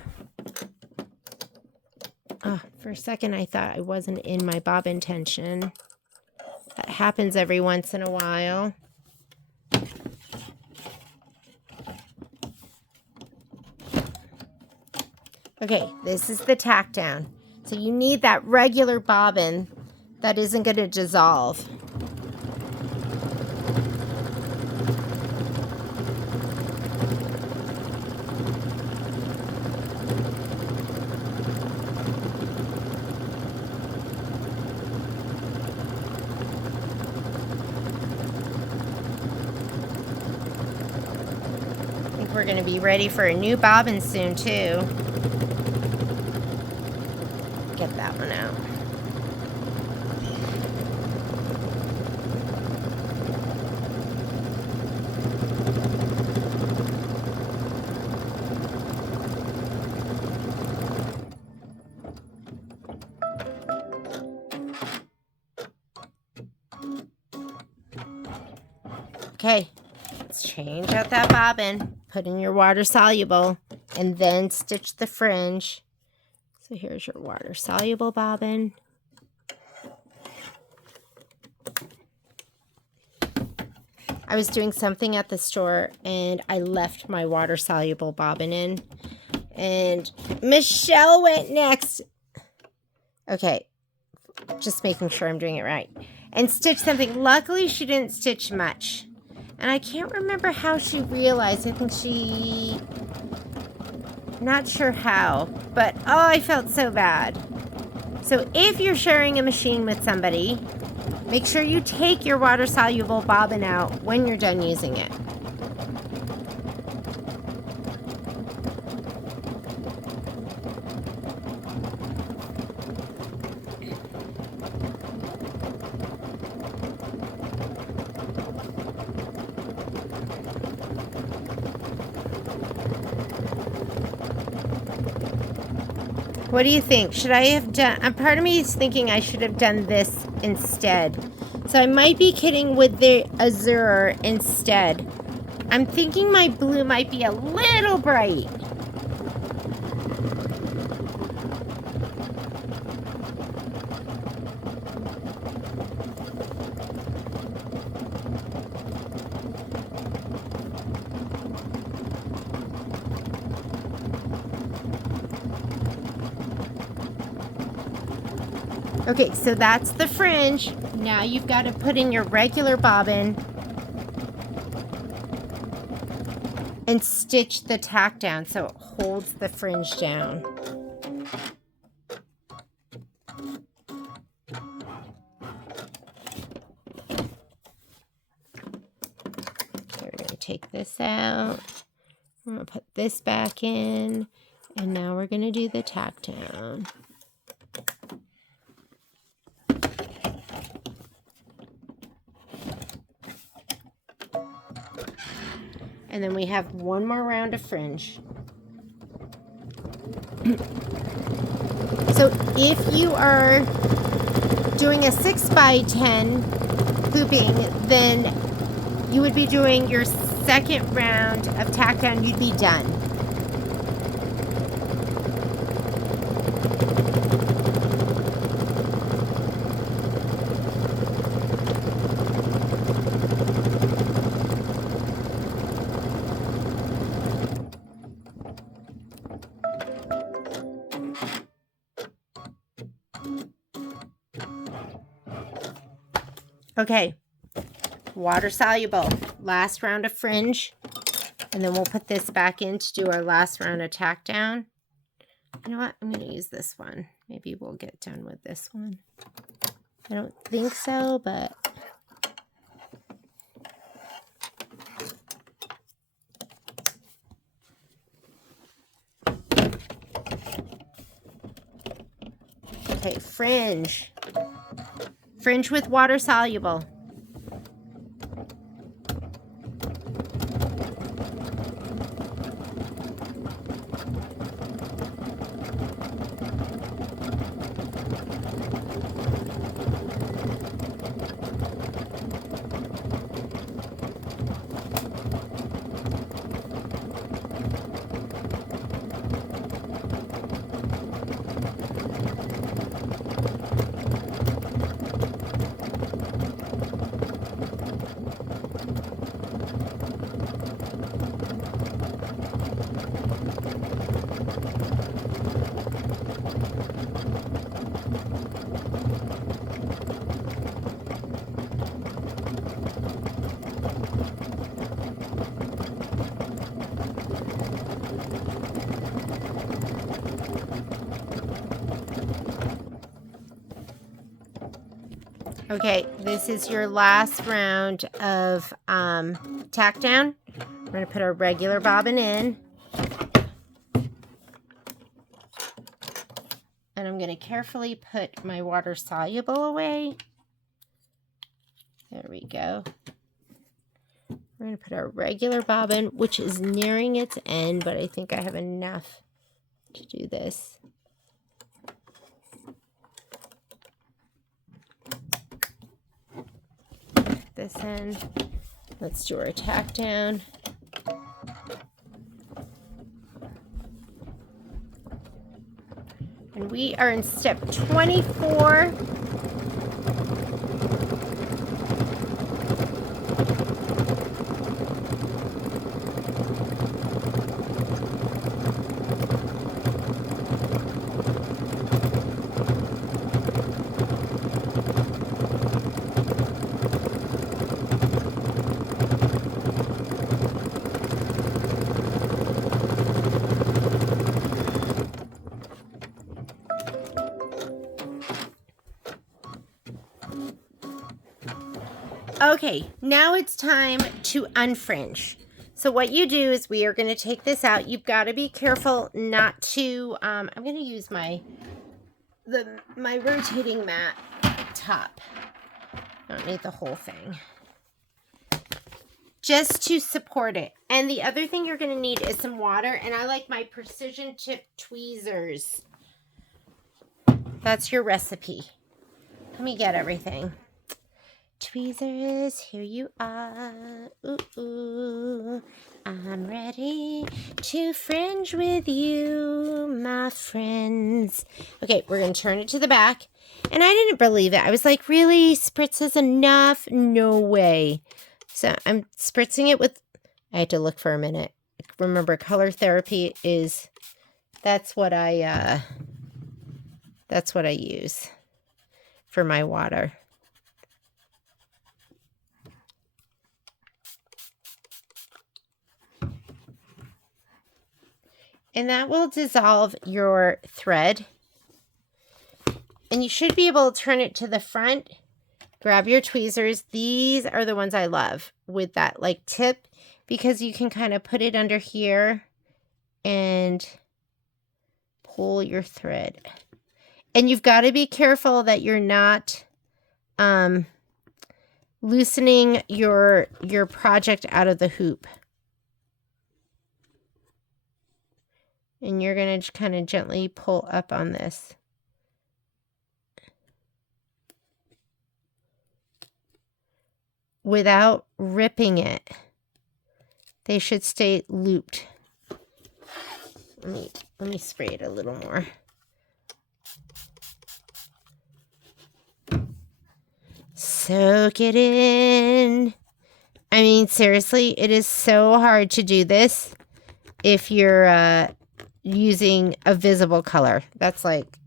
Oh, for a second, I thought I wasn't in my bobbin tension. That happens every once in a while. Okay, this is the tack down. So you need that regular bobbin that isn't going to dissolve. I think we're going to be ready for a new bobbin soon too. Get that one out. Okay, let's change out that bobbin, put in your water soluble, and then stitch the fringe. So here's your water soluble bobbin. I was doing something at the store and I left my water soluble bobbin in, and Michelle went next. Okay, just making sure I'm doing it right. And stitch something. Luckily she didn't stitch much. And I can't remember how she realized. I think she... Not sure how, but oh, I felt so bad. So if you're sharing a machine with somebody, Make sure you take your water-soluble bobbin out when you're done using it. What do you think? Should I have done, part of me is thinking I should have done this instead. So I might be kidding with the azure instead. I'm thinking my blue might be a little bright. Okay, so that's the fringe. Now you've got to put in your regular bobbin and stitch the tack down so it holds the fringe down. So we're going to take this out. We're going to put this back in. And now we're going to do the tack down. And then we have one more round of fringe. So if you are doing a 6x10 hooping, then you would be doing your second round of tack down. You'd be done. Okay, water soluble, last round of fringe, and then we'll put this back in to do our last round of tack down. You know what, I'm going to use this one. Maybe we'll get done with this one. I don't think so, but... Okay, fringe. Fringe with water soluble. Okay, this is your last round of tack down. We're going to put our regular bobbin in. And I'm going to carefully put my water soluble away. There we go. We're going to put our regular bobbin, which is nearing its end, but I think I have enough to do this. This end. Let's do our tack down. And we are in step 24. Okay, now it's time to unfringe. So what you do is we are going to take this out. You've got to be careful not to, I'm going to use my rotating mat top. I don't need the whole thing. Just to support it. And the other thing you're going to need is some water. And I like my precision tip tweezers. That's your recipe. Let me get everything. Tweezers, here you are. Ooh, ooh. I'm ready to fringe with you, my friends. Okay, we're going to turn it to the back. And I didn't believe it. I was like, really? Spritz is enough? No way. So I'm spritzing it with, I had to look for a minute. Remember, color therapy is, that's what I use for my water. And that will dissolve your thread. And you should be able to turn it to the front. Grab your tweezers. These are the ones I love with that like tip, because you can kind of put it under here and pull your thread. And you've got to be careful that you're not loosening your project out of the hoop. And you're going to kind of gently pull up on this. Without ripping it. They should stay looped. Let me spray it a little more. Soak it in. I mean, seriously, it is so hard to do this if you're using a visible color. That's like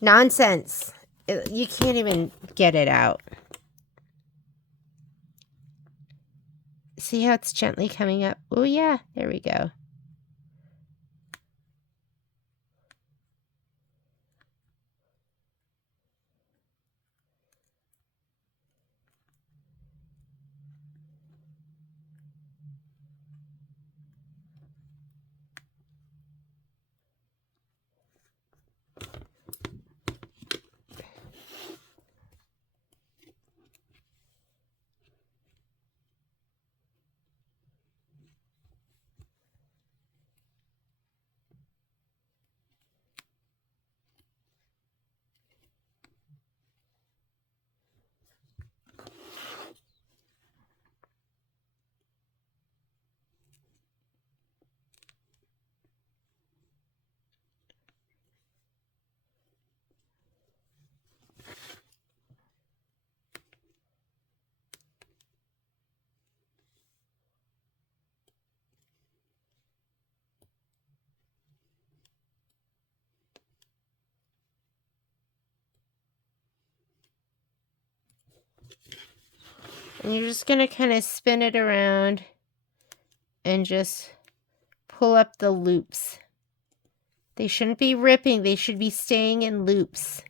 nonsense. You can't even get it out. See how it's gently coming up? Oh yeah, there we go. And you're just going to kind of spin it around and just pull up the loops. They shouldn't be ripping. They should be staying in loops.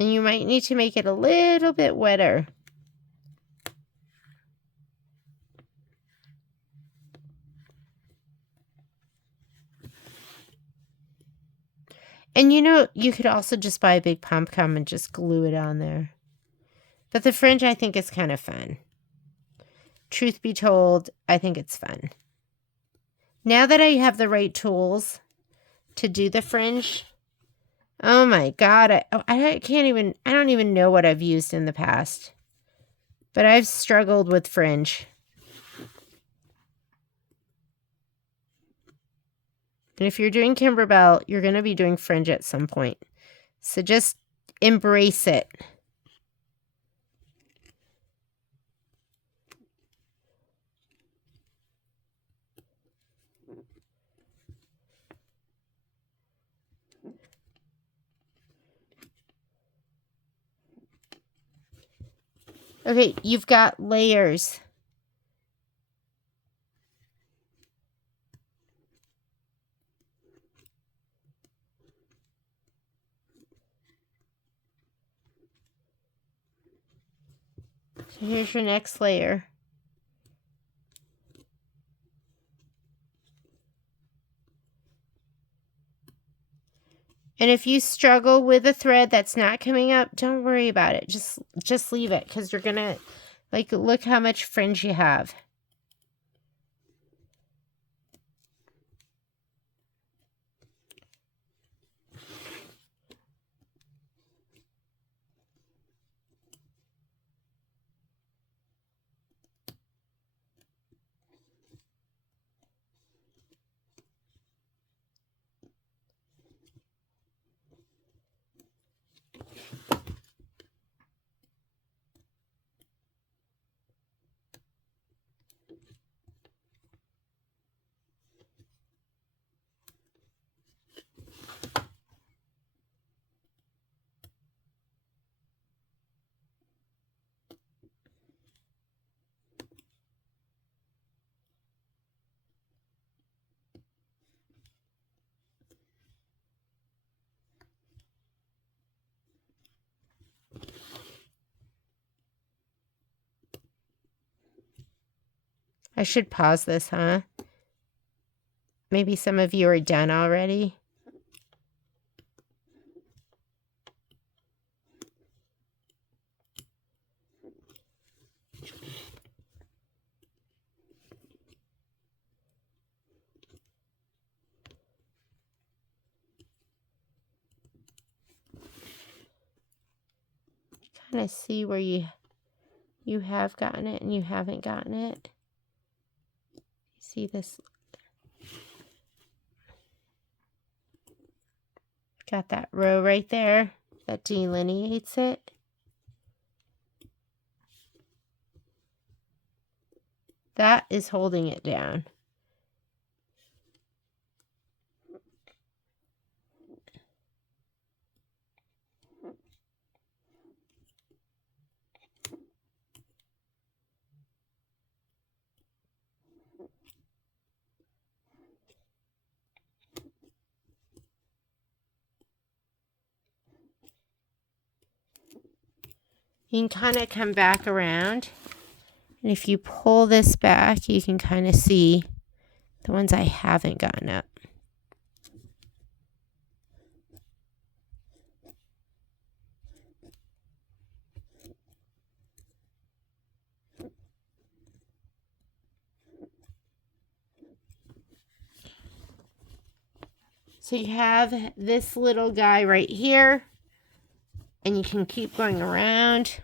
And you might need to make it a little bit wetter. And you know, you could also just buy a big pom-pom and just glue it on there. But the fringe, I think, is kind of fun. Truth be told, I think it's fun. Now that I have the right tools to do the fringe, oh my God, I don't even know what I've used in the past. But I've struggled with fringe. And if you're doing Kimberbell, you're going to be doing fringe at some point. So just embrace it. Okay, you've got layers. So here's your next layer. And if you struggle with a thread that's not coming up, don't worry about it. Just leave it, because you're gonna, like, look how much fringe you have. I should pause this, huh? Maybe some of you are done already. Kind of see where you have gotten it and you haven't gotten it. See this? Got that row right there that delineates it. That is holding it down. You can kind of come back around, and if you pull this back, you can kind of see the ones I haven't gotten up. So you have this little guy right here, and you can keep going around.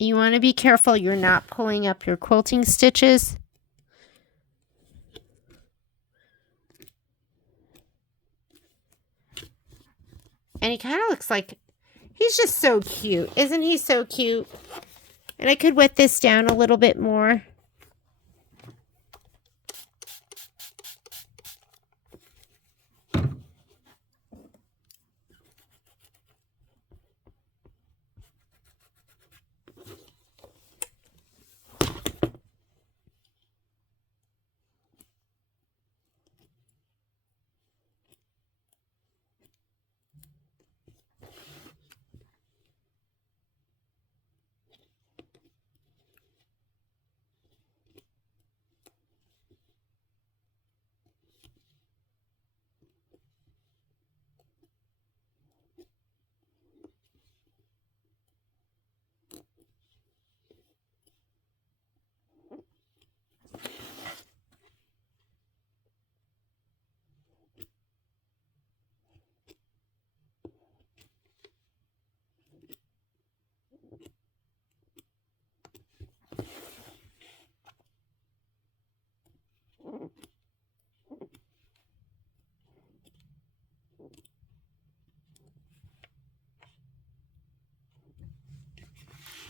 You want to be careful you're not pulling up your quilting stitches. And he kind of looks like, he's just so cute. Isn't he so cute? And I could wet this down a little bit more.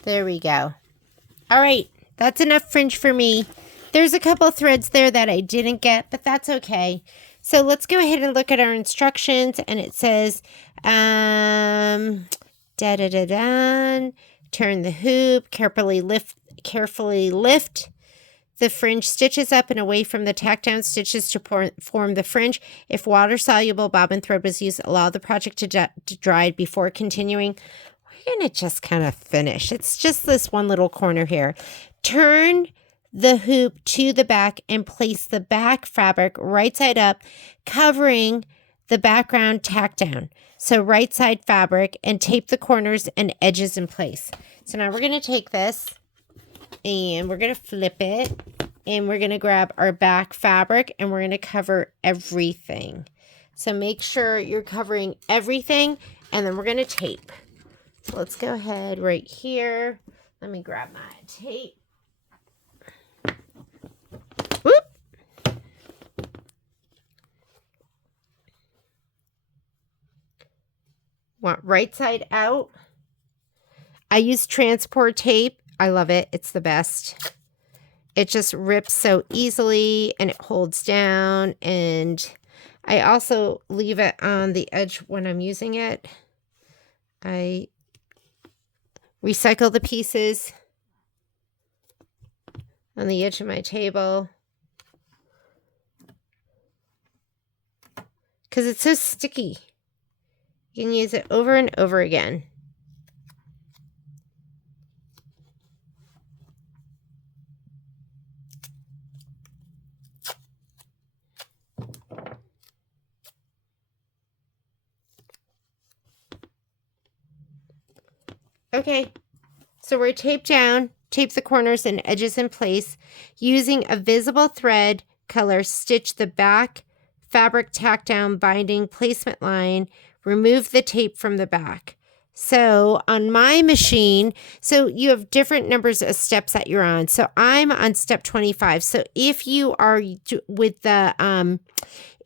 There we go. All right, that's enough fringe for me. There's a couple threads there that I didn't get, but that's okay. So let's go ahead and look at our instructions, and it says, turn the hoop, carefully lift the fringe stitches up and away from the tack down stitches to form the fringe. If water-soluble bobbin thread was used, allow the project to dry before continuing. We're going to just kind of finish. It's just this one little corner here. Turn the hoop to the back and place the back fabric right side up, covering the background tack down. So right side fabric, and tape the corners and edges in place. So now we're going to take this and we're going to flip it, and we're going to grab our back fabric, and we're going to cover everything. So make sure you're covering everything, and then we're going to tape. So let's go ahead right here. Let me grab my tape. Whoop. Want right side out. I use transport tape. I love it. It's the best. It just rips so easily and it holds down. And I also leave it on the edge when I'm using it. I recycle the pieces on the edge of my table because it's so sticky. You can use it over and over again. Okay, so we're taped down. Tape the corners and edges in place. Using a visible thread color, stitch the back fabric tack down binding placement line. Remove the tape from the back. So on my machine, so you have different numbers of steps that you're on. So I'm on step 25. So if you are with the,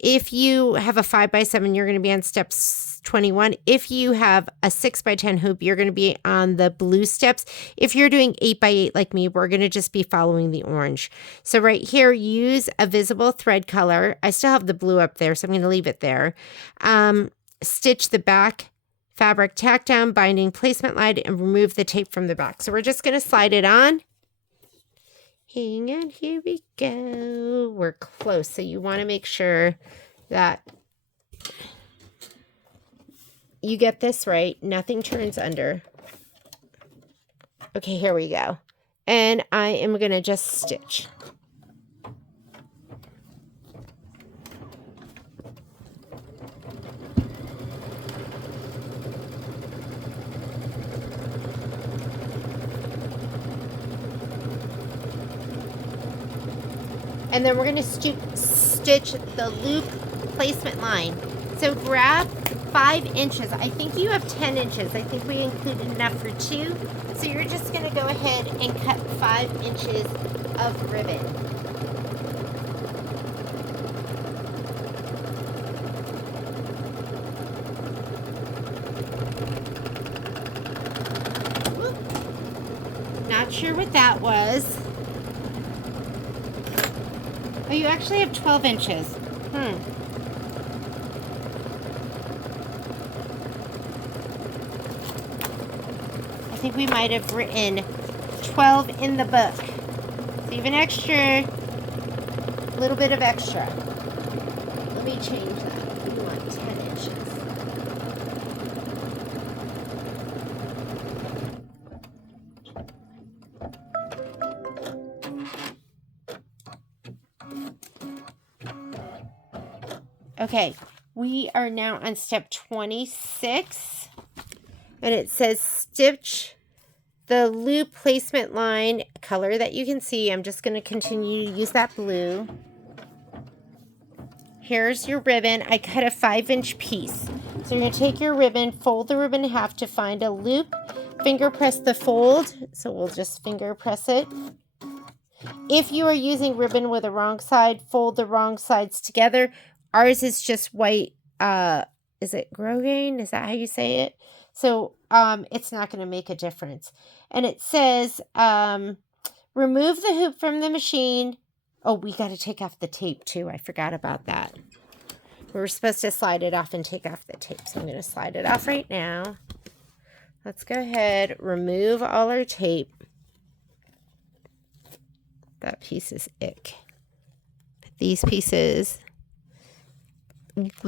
if you have a 5x7, you're going to be on step 21. If you have a 6x10 hoop, you're going to be on the blue steps. If you're doing 8x8 like me, we're going to just be following the orange. So right here, use a visible thread color. I still have the blue up there, so I'm going to leave it there. Stitch the back fabric tack down binding placement line and remove the tape from the back. So we're just going to slide it on. And here we go. We're close. So you want to make sure that you get this right. Nothing turns under. Okay, here we go. And I am going to just stitch. And then we're going to stitch the loop placement line. So grab 5 inches. I think you have 10 inches. I think we included enough for 2. So you're just going to go ahead and cut 5 inches of ribbon. Whoop. Not sure what that was. Oh, you actually have 12 inches. I think we might have written 12 in the book. So even extra, a little bit of extra. Let me change that. We want 10 inches. Okay, we are now on step 26, and it says stitch the loop placement line color that you can see. I'm just going to continue to use that blue. Here's your ribbon. I cut a 5-inch piece. So you're going to take your ribbon, fold the ribbon in half to find a loop, finger press the fold. So we'll just finger press it. If you are using ribbon with a wrong side, fold the wrong sides together. Ours is just white, is it grosgrain? Is that how you say it? So it's not going to make a difference. And it says, remove the hoop from the machine, Oh, we got to take off the tape too. I forgot about that. We were supposed to slide it off and take off the tape. So I'm going to slide it off right now. Let's go ahead, remove all our tape. That piece is ick. But these pieces,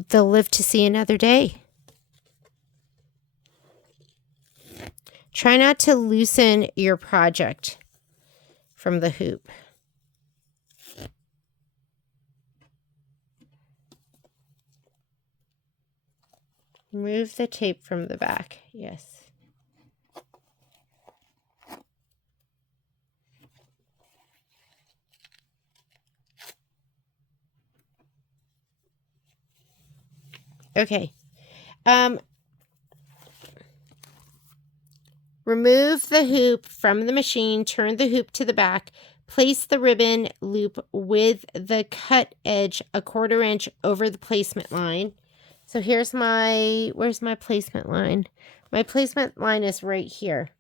they'll live to see another day. Try not to loosen your project from the hoop. Remove the tape from the back. Yes. Okay. Remove the hoop from the machine, turn the hoop to the back, place the ribbon loop with the cut edge a 1/4 inch over the placement line. So here's where's my placement line? My placement line is right here.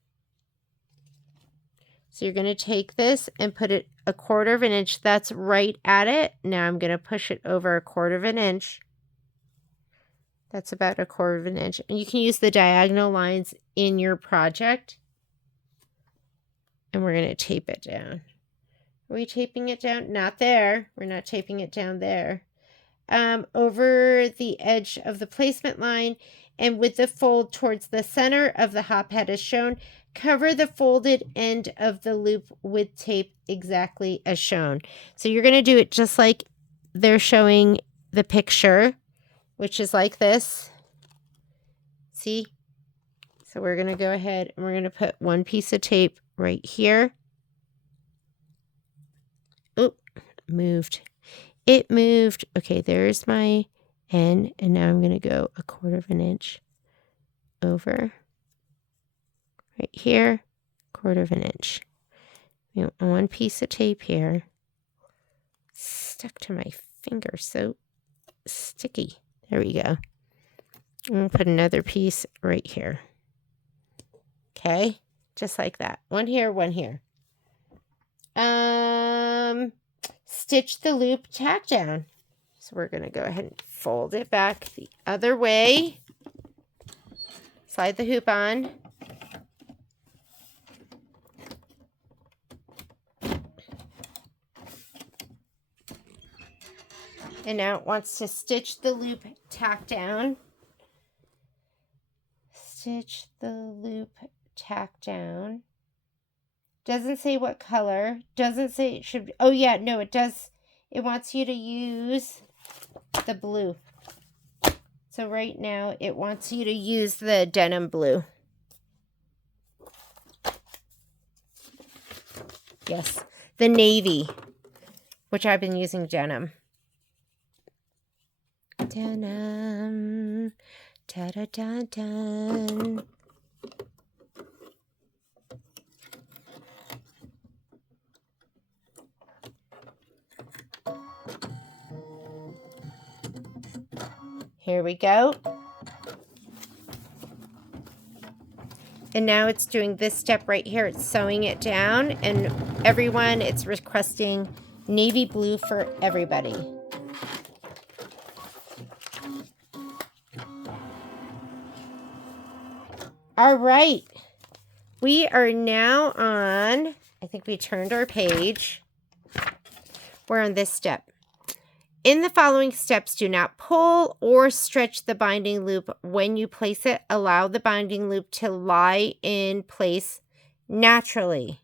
So you're going to take this and put it a 1/4 inch. That's right at it. Now I'm going to push it over a 1/4 inch. That's about a 1/4 inch. And you can use the diagonal lines in your project. And we're going to tape it down. Are we taping it down? Not there. We're not taping it down there. Over the edge of the placement line and with the fold towards the center of the hop head as shown, cover the folded end of the loop with tape exactly as shown. So you're going to do it just like they're showing the picture, which is like this. See? So we're going to go ahead and we're going to put one piece of tape right here. Oh, moved. It moved. Okay, there's my end. And now I'm going to go a 1/4 inch over. Right here, 1/4 inch. One piece of tape here. Stuck to my finger, so sticky. There we go. I'm going to put another piece right here. Okay, just like that. One here, one here. Stitch the loop tack down. So we're going to go ahead and fold it back the other way. Slide the hoop on. And now it wants to stitch the loop tack down. Stitch the loop tack down. Doesn't say what color. Doesn't say it should. Oh yeah, no, it does. It wants you to use the blue. So right now it wants you to use the denim blue. Yes, the navy, which I've been using denim. Denim. Da-da-da-da. Here we go. And now it's doing this step right here. It's sewing it down. And everyone, it's requesting navy blue for everybody. All right. We are now on, I think we turned our page. We're on this step. In the following steps, do not pull or stretch the binding loop when you place it. Allow the binding loop to lie in place naturally.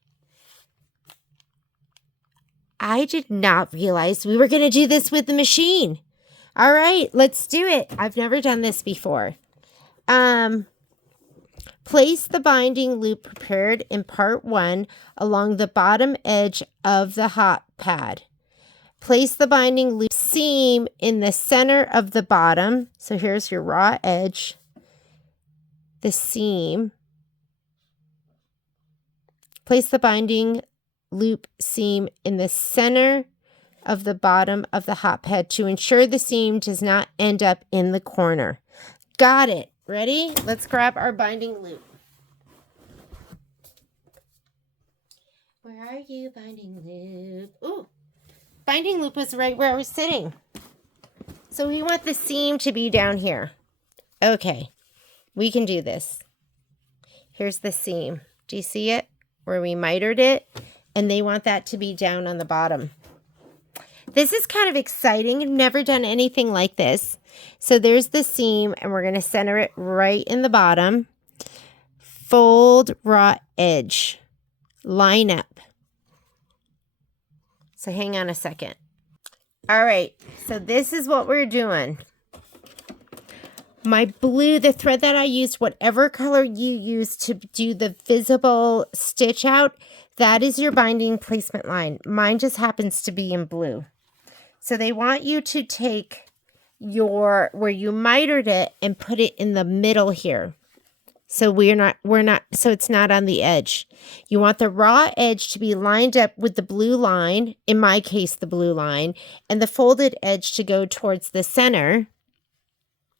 I did not realize we were going to do this with the machine. All right, let's do it. I've never done this before. Place the binding loop prepared in part 1 along the bottom edge of the hop pad. Place the binding loop seam in the center of the bottom. So here's your raw edge, the seam. Place the binding loop seam in the center of the bottom of the hop head to ensure the seam does not end up in the corner. Got it. Ready? Let's grab our binding loop. Where are you, binding loop? Ooh. binding loop was right where I was sitting. So we want the seam to be down here. Okay, we can do this. Here's the seam. Do you see it? Where we mitered it? And they want that to be down on the bottom. This is kind of exciting. I've never done anything like this. So there's the seam, and we're going to center it right in the bottom. Fold raw edge. Line up. So hang on a second. All right, so this is what we're doing. My blue, the thread that I used, whatever color you use to do the visible stitch out, that is your binding placement line. Mine just happens to be in blue. So they want you to take your, where you mitered it and put it in the middle here. So so it's not on the edge. You want the raw edge to be lined up with the blue line, in my case, the blue line, and the folded edge to go towards the center.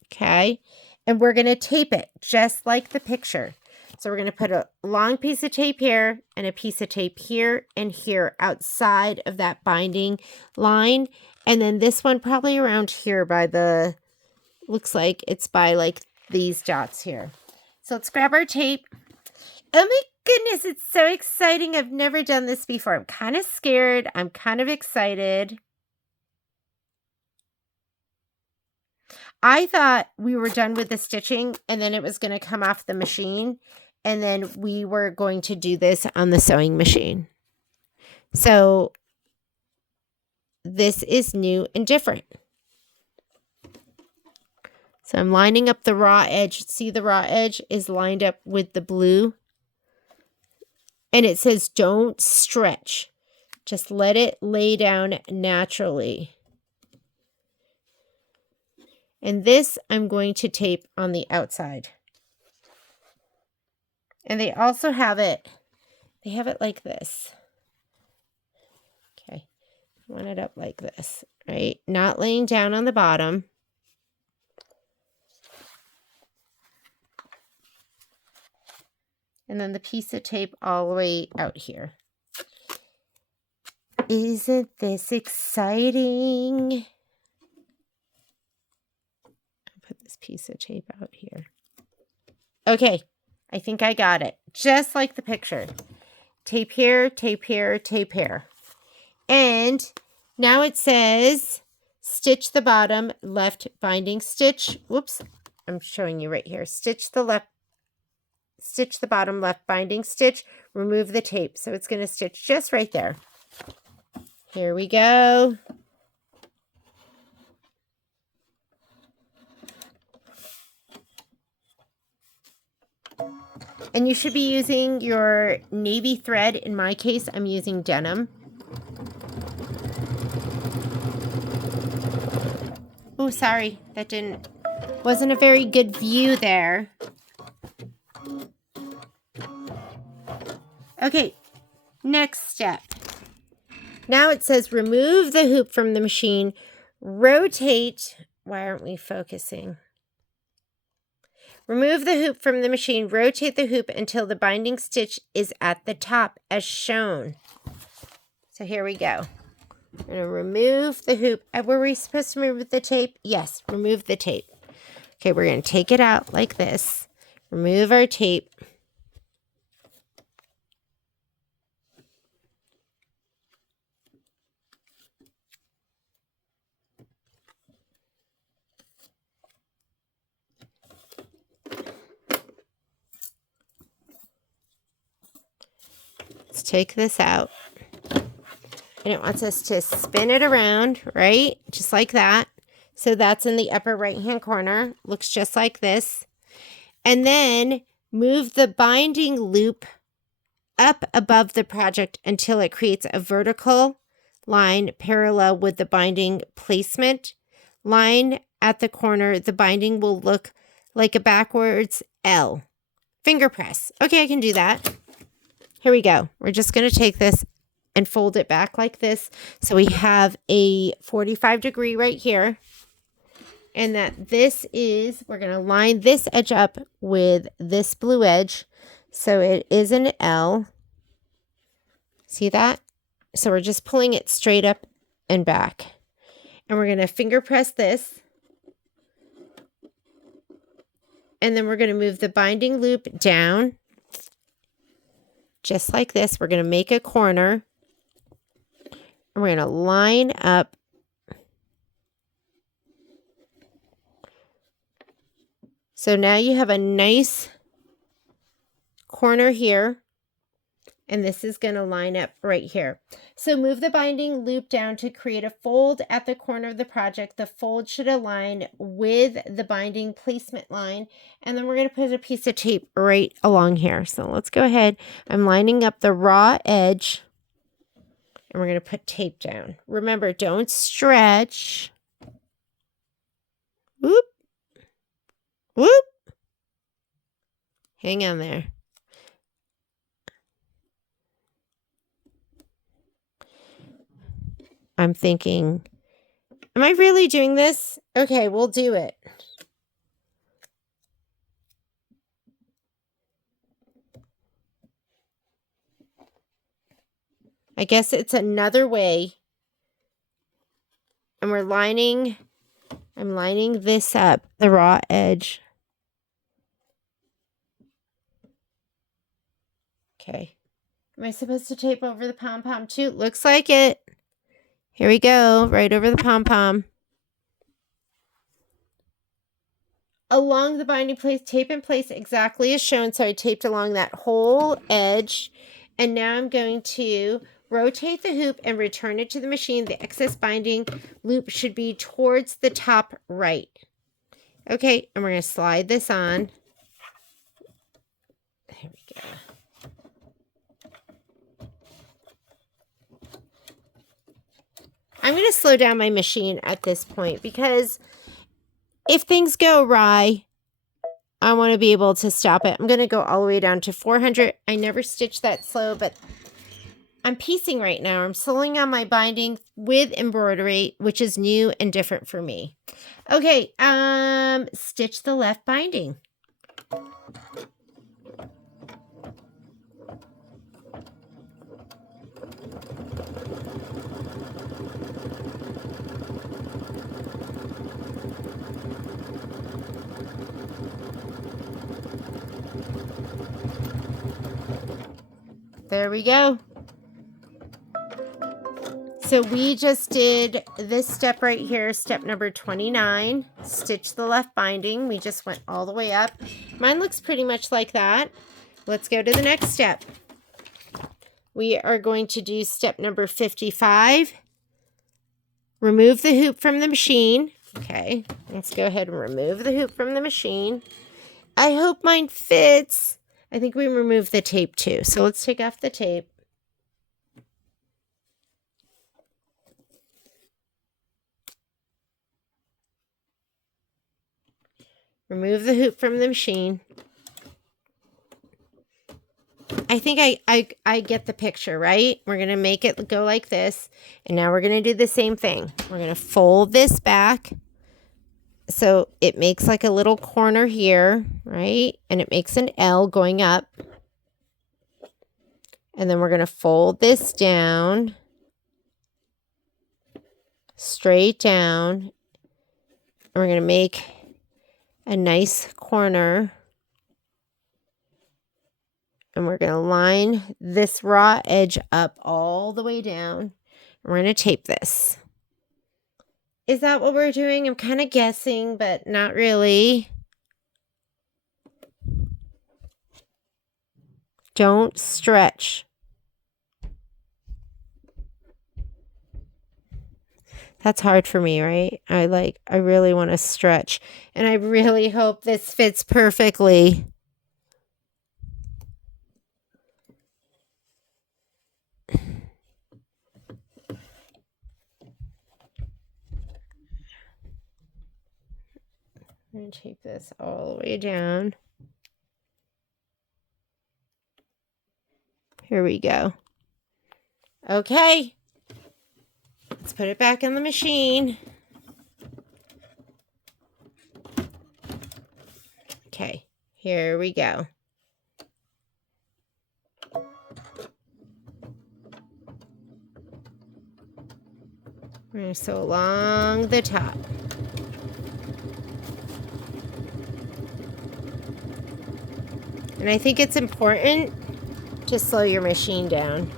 Okay. And we're going to tape it just like the picture. So we're going to put a long piece of tape here and a piece of tape here and here outside of that binding line. And then this one probably around here by the, looks like it's by like these dots here. So let's grab our tape. Oh my goodness, it's so exciting. I've never done this before. I'm kind of scared. I'm kind of excited. I thought we were done with the stitching and then it was going to come off the machine. And then we were going to do this on the sewing machine. So this is new and different. So I'm lining up the raw edge. See, the raw edge is lined up with the blue. And it says don't stretch. Just let it lay down naturally. And this I'm going to tape on the outside. And they also have it, they have it like this. Okay, line it up like this, right? Not laying down on the bottom. And then the piece of tape all the way out here. Isn't this exciting? I'll put this piece of tape out here. Okay, I think I got it. Just like the picture. Tape here, tape here, tape here. And now it says stitch the bottom left binding stitch. Whoops, I'm showing you right here. Stitch the bottom left binding stitch, remove the tape. So it's going to stitch just right there. Here we go. And you should be using your navy thread. In my case, I'm using denim. Oh, sorry, that wasn't a very good view there. Okay, next step. Now it says remove the hoop from the machine, rotate. Why aren't we focusing? Remove the hoop from the machine, rotate the hoop until the binding stitch is at the top as shown. So here we go. I'm going to remove the hoop. Were we supposed to remove the tape? Yes, remove the tape. Okay, we're going to take it out like this. Remove our tape. Let's take this out. And it wants us to spin it around, right? Just like that. So that's in the upper right-hand corner. Looks just like this. And then move the binding loop up above the project until it creates a vertical line parallel with the binding placement. Line at the corner. The binding will look like a backwards L. Finger press. Okay, I can do that. Here we go. We're just going to take this and fold it back like this. So we have a 45-degree right here. And that this is, we're going to line this edge up with this blue edge. So it is an L. See that? So we're just pulling it straight up and back. And we're going to finger press this. And then we're going to move the binding loop down. Just like this. We're going to make a corner. And we're going to line up. So now you have a nice corner here. And this is going to line up right here. So move the binding loop down to create a fold at the corner of the project. The fold should align with the binding placement line. And then we're going to put a piece of tape right along here. So let's go ahead. I'm lining up the raw edge. And we're going to put tape down. Remember, don't stretch. Whoop. Whoop. Hang on there. I'm thinking, am I really doing this? Okay, we'll do it. I guess it's another way. And I'm lining this up, the raw edge. Okay. Am I supposed to tape over the pom-pom too? Looks like it. Here we go, right over the pom-pom. Along the binding place, tape in place exactly as shown. So I taped along that whole edge. And now I'm going to rotate the hoop and return it to the machine. The excess binding loop should be towards the top right. Okay, and we're going to slide this on. There we go. I'm going to slow down my machine at this point because if things go awry, I want to be able to stop it. I'm going to go all the way down to 400. I never stitched that slow, but I'm piecing right now. I'm slowing on my binding with embroidery, which is new and different for me. Okay, stitch the left binding. There we go. So we just did this step right here, step number 29, stitch the left binding. We just went all the way up. Mine looks pretty much like that. Let's go to the next step. We are going to do step number 55. Remove the hoop from the machine. Okay, let's go ahead and remove the hoop from the machine. I hope mine fits. I think we removed the tape too. So let's take off the tape. Remove the hoop from the machine. I think I get the picture, right? We're going to make it go like this. And now we're going to do the same thing. We're going to fold this back. So it makes like a little corner here, right? And it makes an L going up. And then we're going to fold this down. Straight down. And we're going to make a nice corner. And we're going to line this raw edge up all the way down. We're going to tape this. Is that what we're doing? I'm kind of guessing, but not really. Don't stretch. That's hard for me, right? I really want to stretch. And I really hope this fits perfectly. I'm going to tape this all the way down. Here we go. Okay. Let's put it back in the machine. Okay, here we go. And so along the top. And I think it's important to slow your machine down.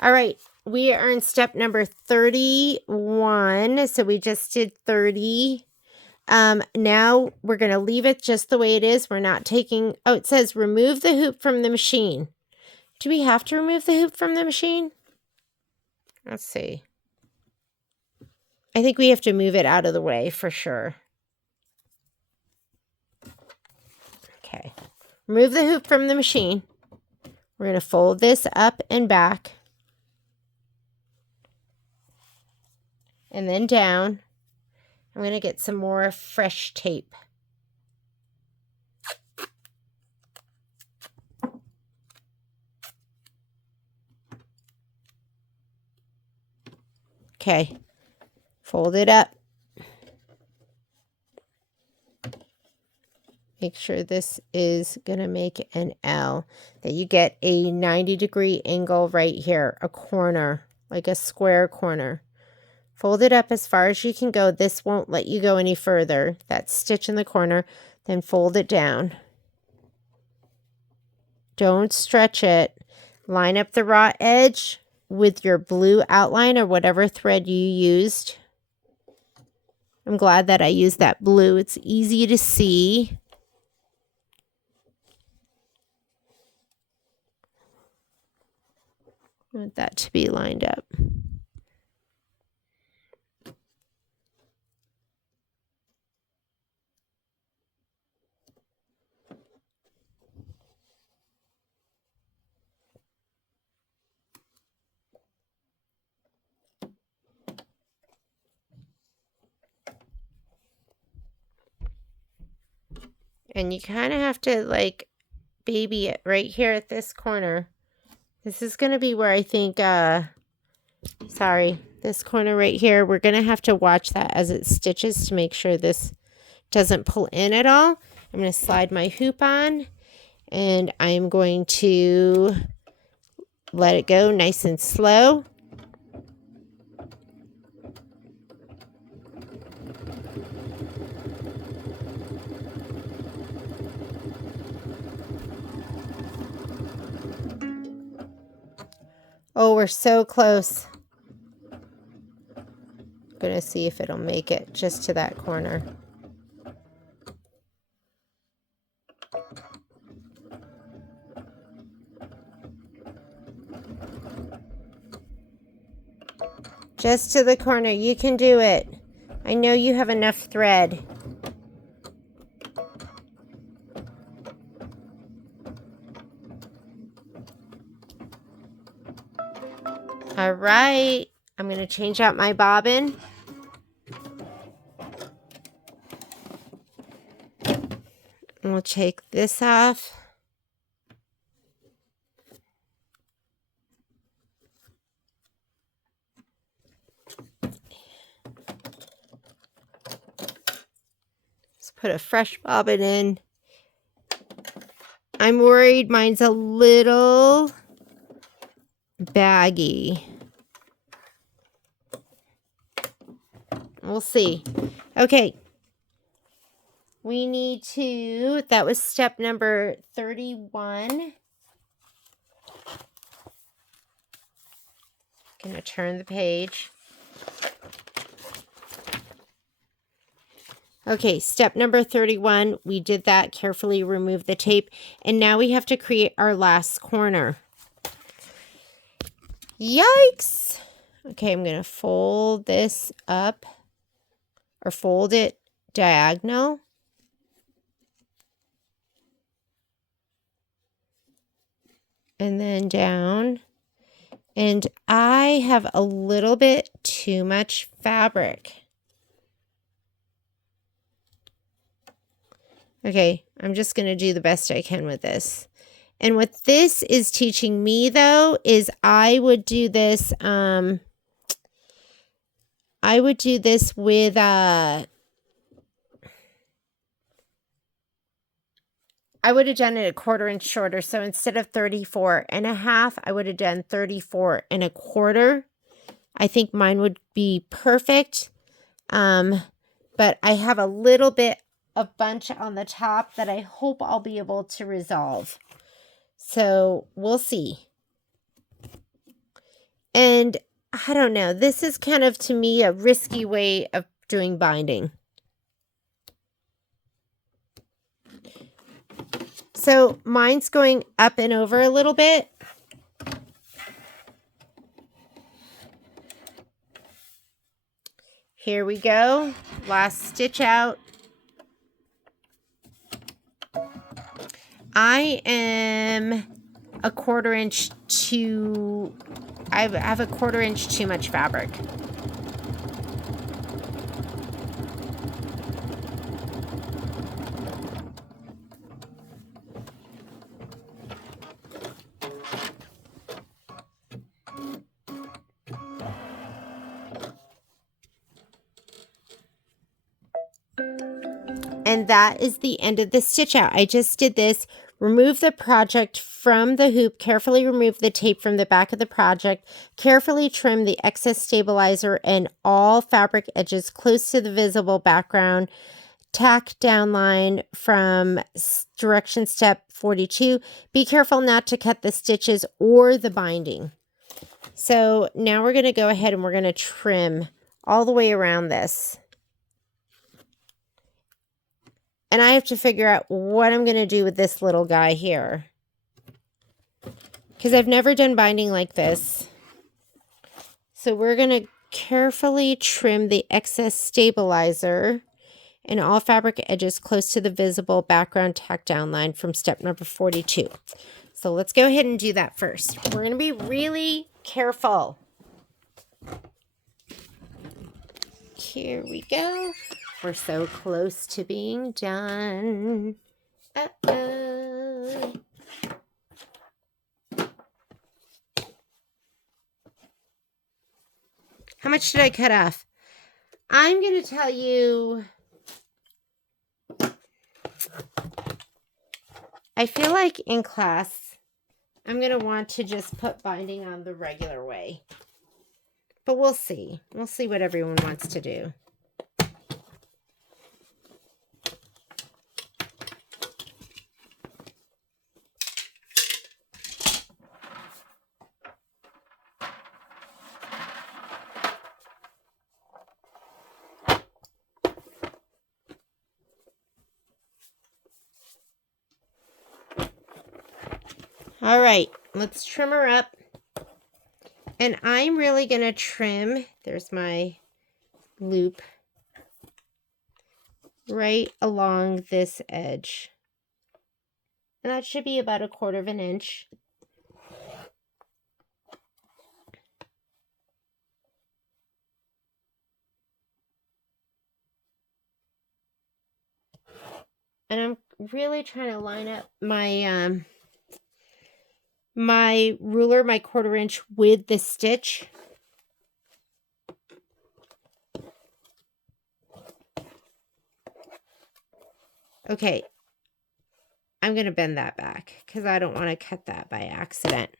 All right, we are in step number 31. So we just did 30. Now we're going to leave it just the way it is. We're not taking, oh, it says remove the hoop from the machine. Do we have to remove the hoop from the machine? Let's see. I think we have to move it out of the way for sure. Okay. Remove the hoop from the machine. We're going to fold this up and back. And then down. I'm going to get some more fresh tape. Okay. Fold it up. Make sure this is going to make an L, that you get a 90-degree angle right here, a corner, like a square corner. Fold it up as far as you can go. This won't let you go any further. That stitch in the corner, then fold it down. Don't stretch it. Line up the raw edge with your blue outline or whatever thread you used. I'm glad that I used that blue. It's easy to see. I want that to be lined up. And you kind of have to like baby it right here at this corner. This is going to be where I think, this corner right here, we're going to have to watch that as it stitches to make sure this doesn't pull in at all. I'm going to slide my hoop on and I'm going to let it go nice and slow. Oh, we're so close. I'm going to see if it'll make it just to that corner. Just to the corner. You can do it. I know you have enough thread. All right, I'm going to change out my bobbin. And we'll take this off. Let's put a fresh bobbin in. I'm worried mine's a little baggy. We'll see. Okay. We need to, that was step number 31. Gonna turn the page. Okay, step number 31. We did that, carefully remove the tape. And now we have to create our last corner. Yikes! Okay, I'm going to fold this up or fold it diagonal. And then down. And I have a little bit too much fabric. Okay, I'm just going to do the best I can with this. And what this is teaching me, though, is I would do this with I would have done it a 1/4 inch shorter. So instead of 34.5, I would have done 34.25. I think mine would be perfect. But I have a little bit of bunch on the top that I hope I'll be able to resolve. So we'll see. And I don't know, this is kind of, to me, a risky way of doing binding. So mine's going up and over a little bit. Here we go. Last stitch out. I am a 1/4 inch too, I have a 1/4 inch too much fabric. And that is the end of the stitch out. I just did this. Remove the project from the hoop. Carefully remove the tape from the back of the project. Carefully trim the excess stabilizer and all fabric edges close to the visible background. Tack down line from direction step 42. Be careful not to cut the stitches or the binding. So now we're going to go ahead and we're going to trim all the way around this. And I have to figure out what I'm going to do with this little guy here, because I've never done binding like this. So we're going to carefully trim the excess stabilizer and all fabric edges close to the visible background tack down line from step number 42. So let's go ahead and do that first. We're going to be really careful. Here we go. We're so close to being done. Uh-oh. How much did I cut off? I'm going to tell you, I feel like in class, I'm going to want to just put binding on the regular way. But we'll see. We'll see what everyone wants to do. All right, let's trim her up. And I'm really going to trim, there's my loop, right along this edge. And that should be about 1/4 inch. And I'm really trying to line up my my ruler, my 1/4 inch, with the stitch. Okay, I'm going to bend that back because I don't want to cut that by accident.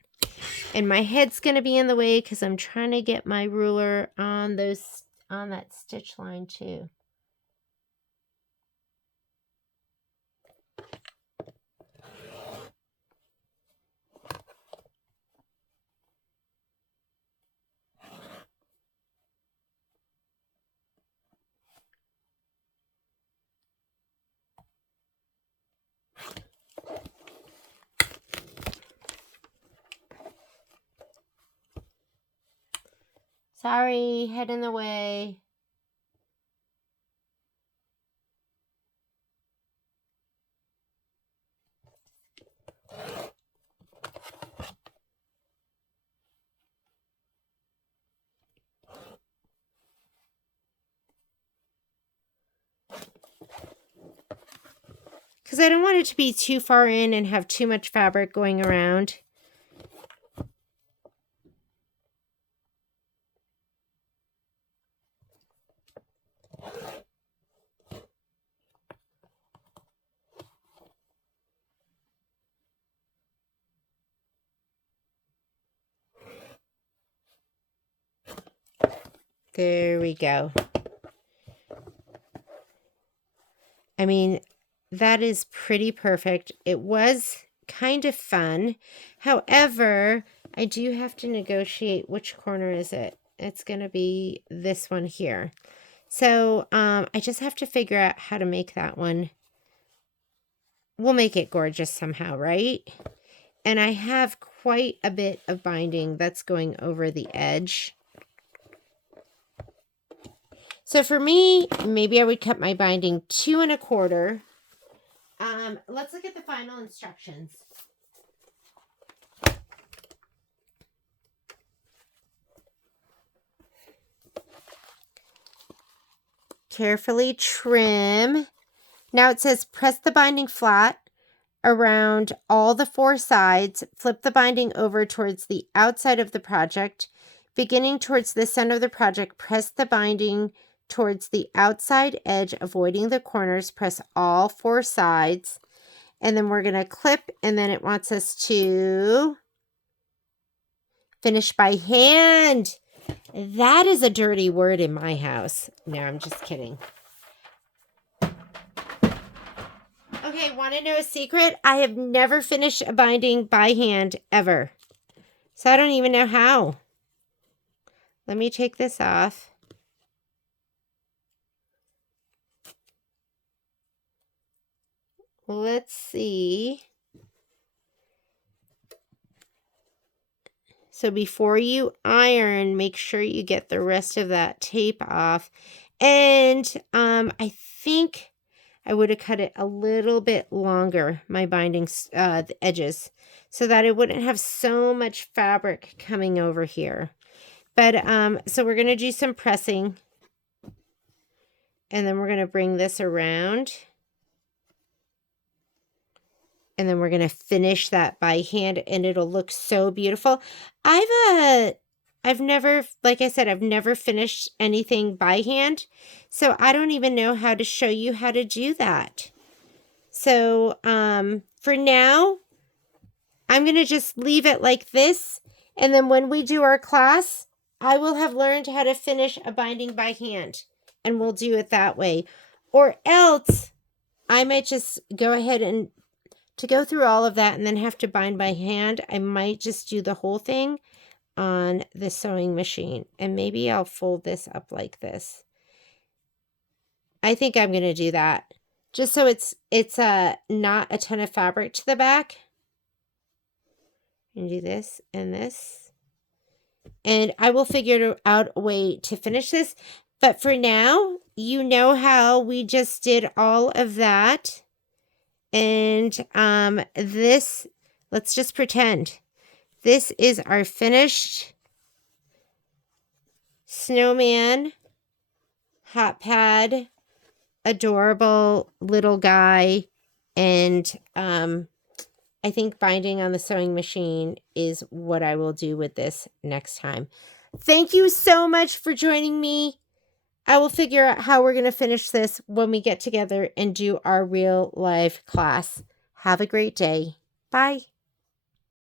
And my head's going to be in the way because I'm trying to get my ruler on that stitch line too. Sorry, head in the way. Because I don't want it to be too far in and have too much fabric going around. There we go. I mean, that is pretty perfect. It was kind of fun. However, I do have to negotiate which corner is it. It's going to be this one here. So I just have to figure out how to make that one. We'll make it gorgeous somehow, right? And I have quite a bit of binding that's going over the edge. So for me, maybe I would cut my binding 2 1/4. Let's look at the final instructions. Carefully trim. Now it says press the binding flat around all the 4 sides. Flip the binding over towards the outside of the project. Beginning towards the center of the project, press the binding towards the outside edge, avoiding the corners. Press all 4 sides. And then we're going to clip, and then it wants us to finish by hand. That is a dirty word in my house. No, I'm just kidding. Okay, want to know a secret? I have never finished a binding by hand, ever. So I don't even know how. Let me take this off. Let's see. So before you iron, make sure you get the rest of that tape off. And I think I would have cut it a little bit longer, my bindings, the edges, so that it wouldn't have so much fabric coming over here. But so we're going to do some pressing. And then we're going to bring this around. And then we're going to finish that by hand, and it'll look so beautiful. I've never, like I said, I've never finished anything by hand. So I don't even know how to show you how to do that. So for now, I'm going to just leave it like this. And then when we do our class, I will have learned how to finish a binding by hand. And we'll do it that way. Or else I might just go ahead and to go through all of that and then have to bind by hand, I might just do the whole thing on the sewing machine. And maybe I'll fold this up like this. I think I'm going to do that. Just so it's not a ton of fabric to the back. And do this and this. And I will figure out a way to finish this. But for now, you know how we just did all of that. And this, let's just pretend this is our finished snowman, hot pad, adorable little guy. And I think binding on the sewing machine is what I will do with this next time. Thank you so much for joining me. I will figure out how we're going to finish this when we get together and do our real life class. Have a great day. Bye.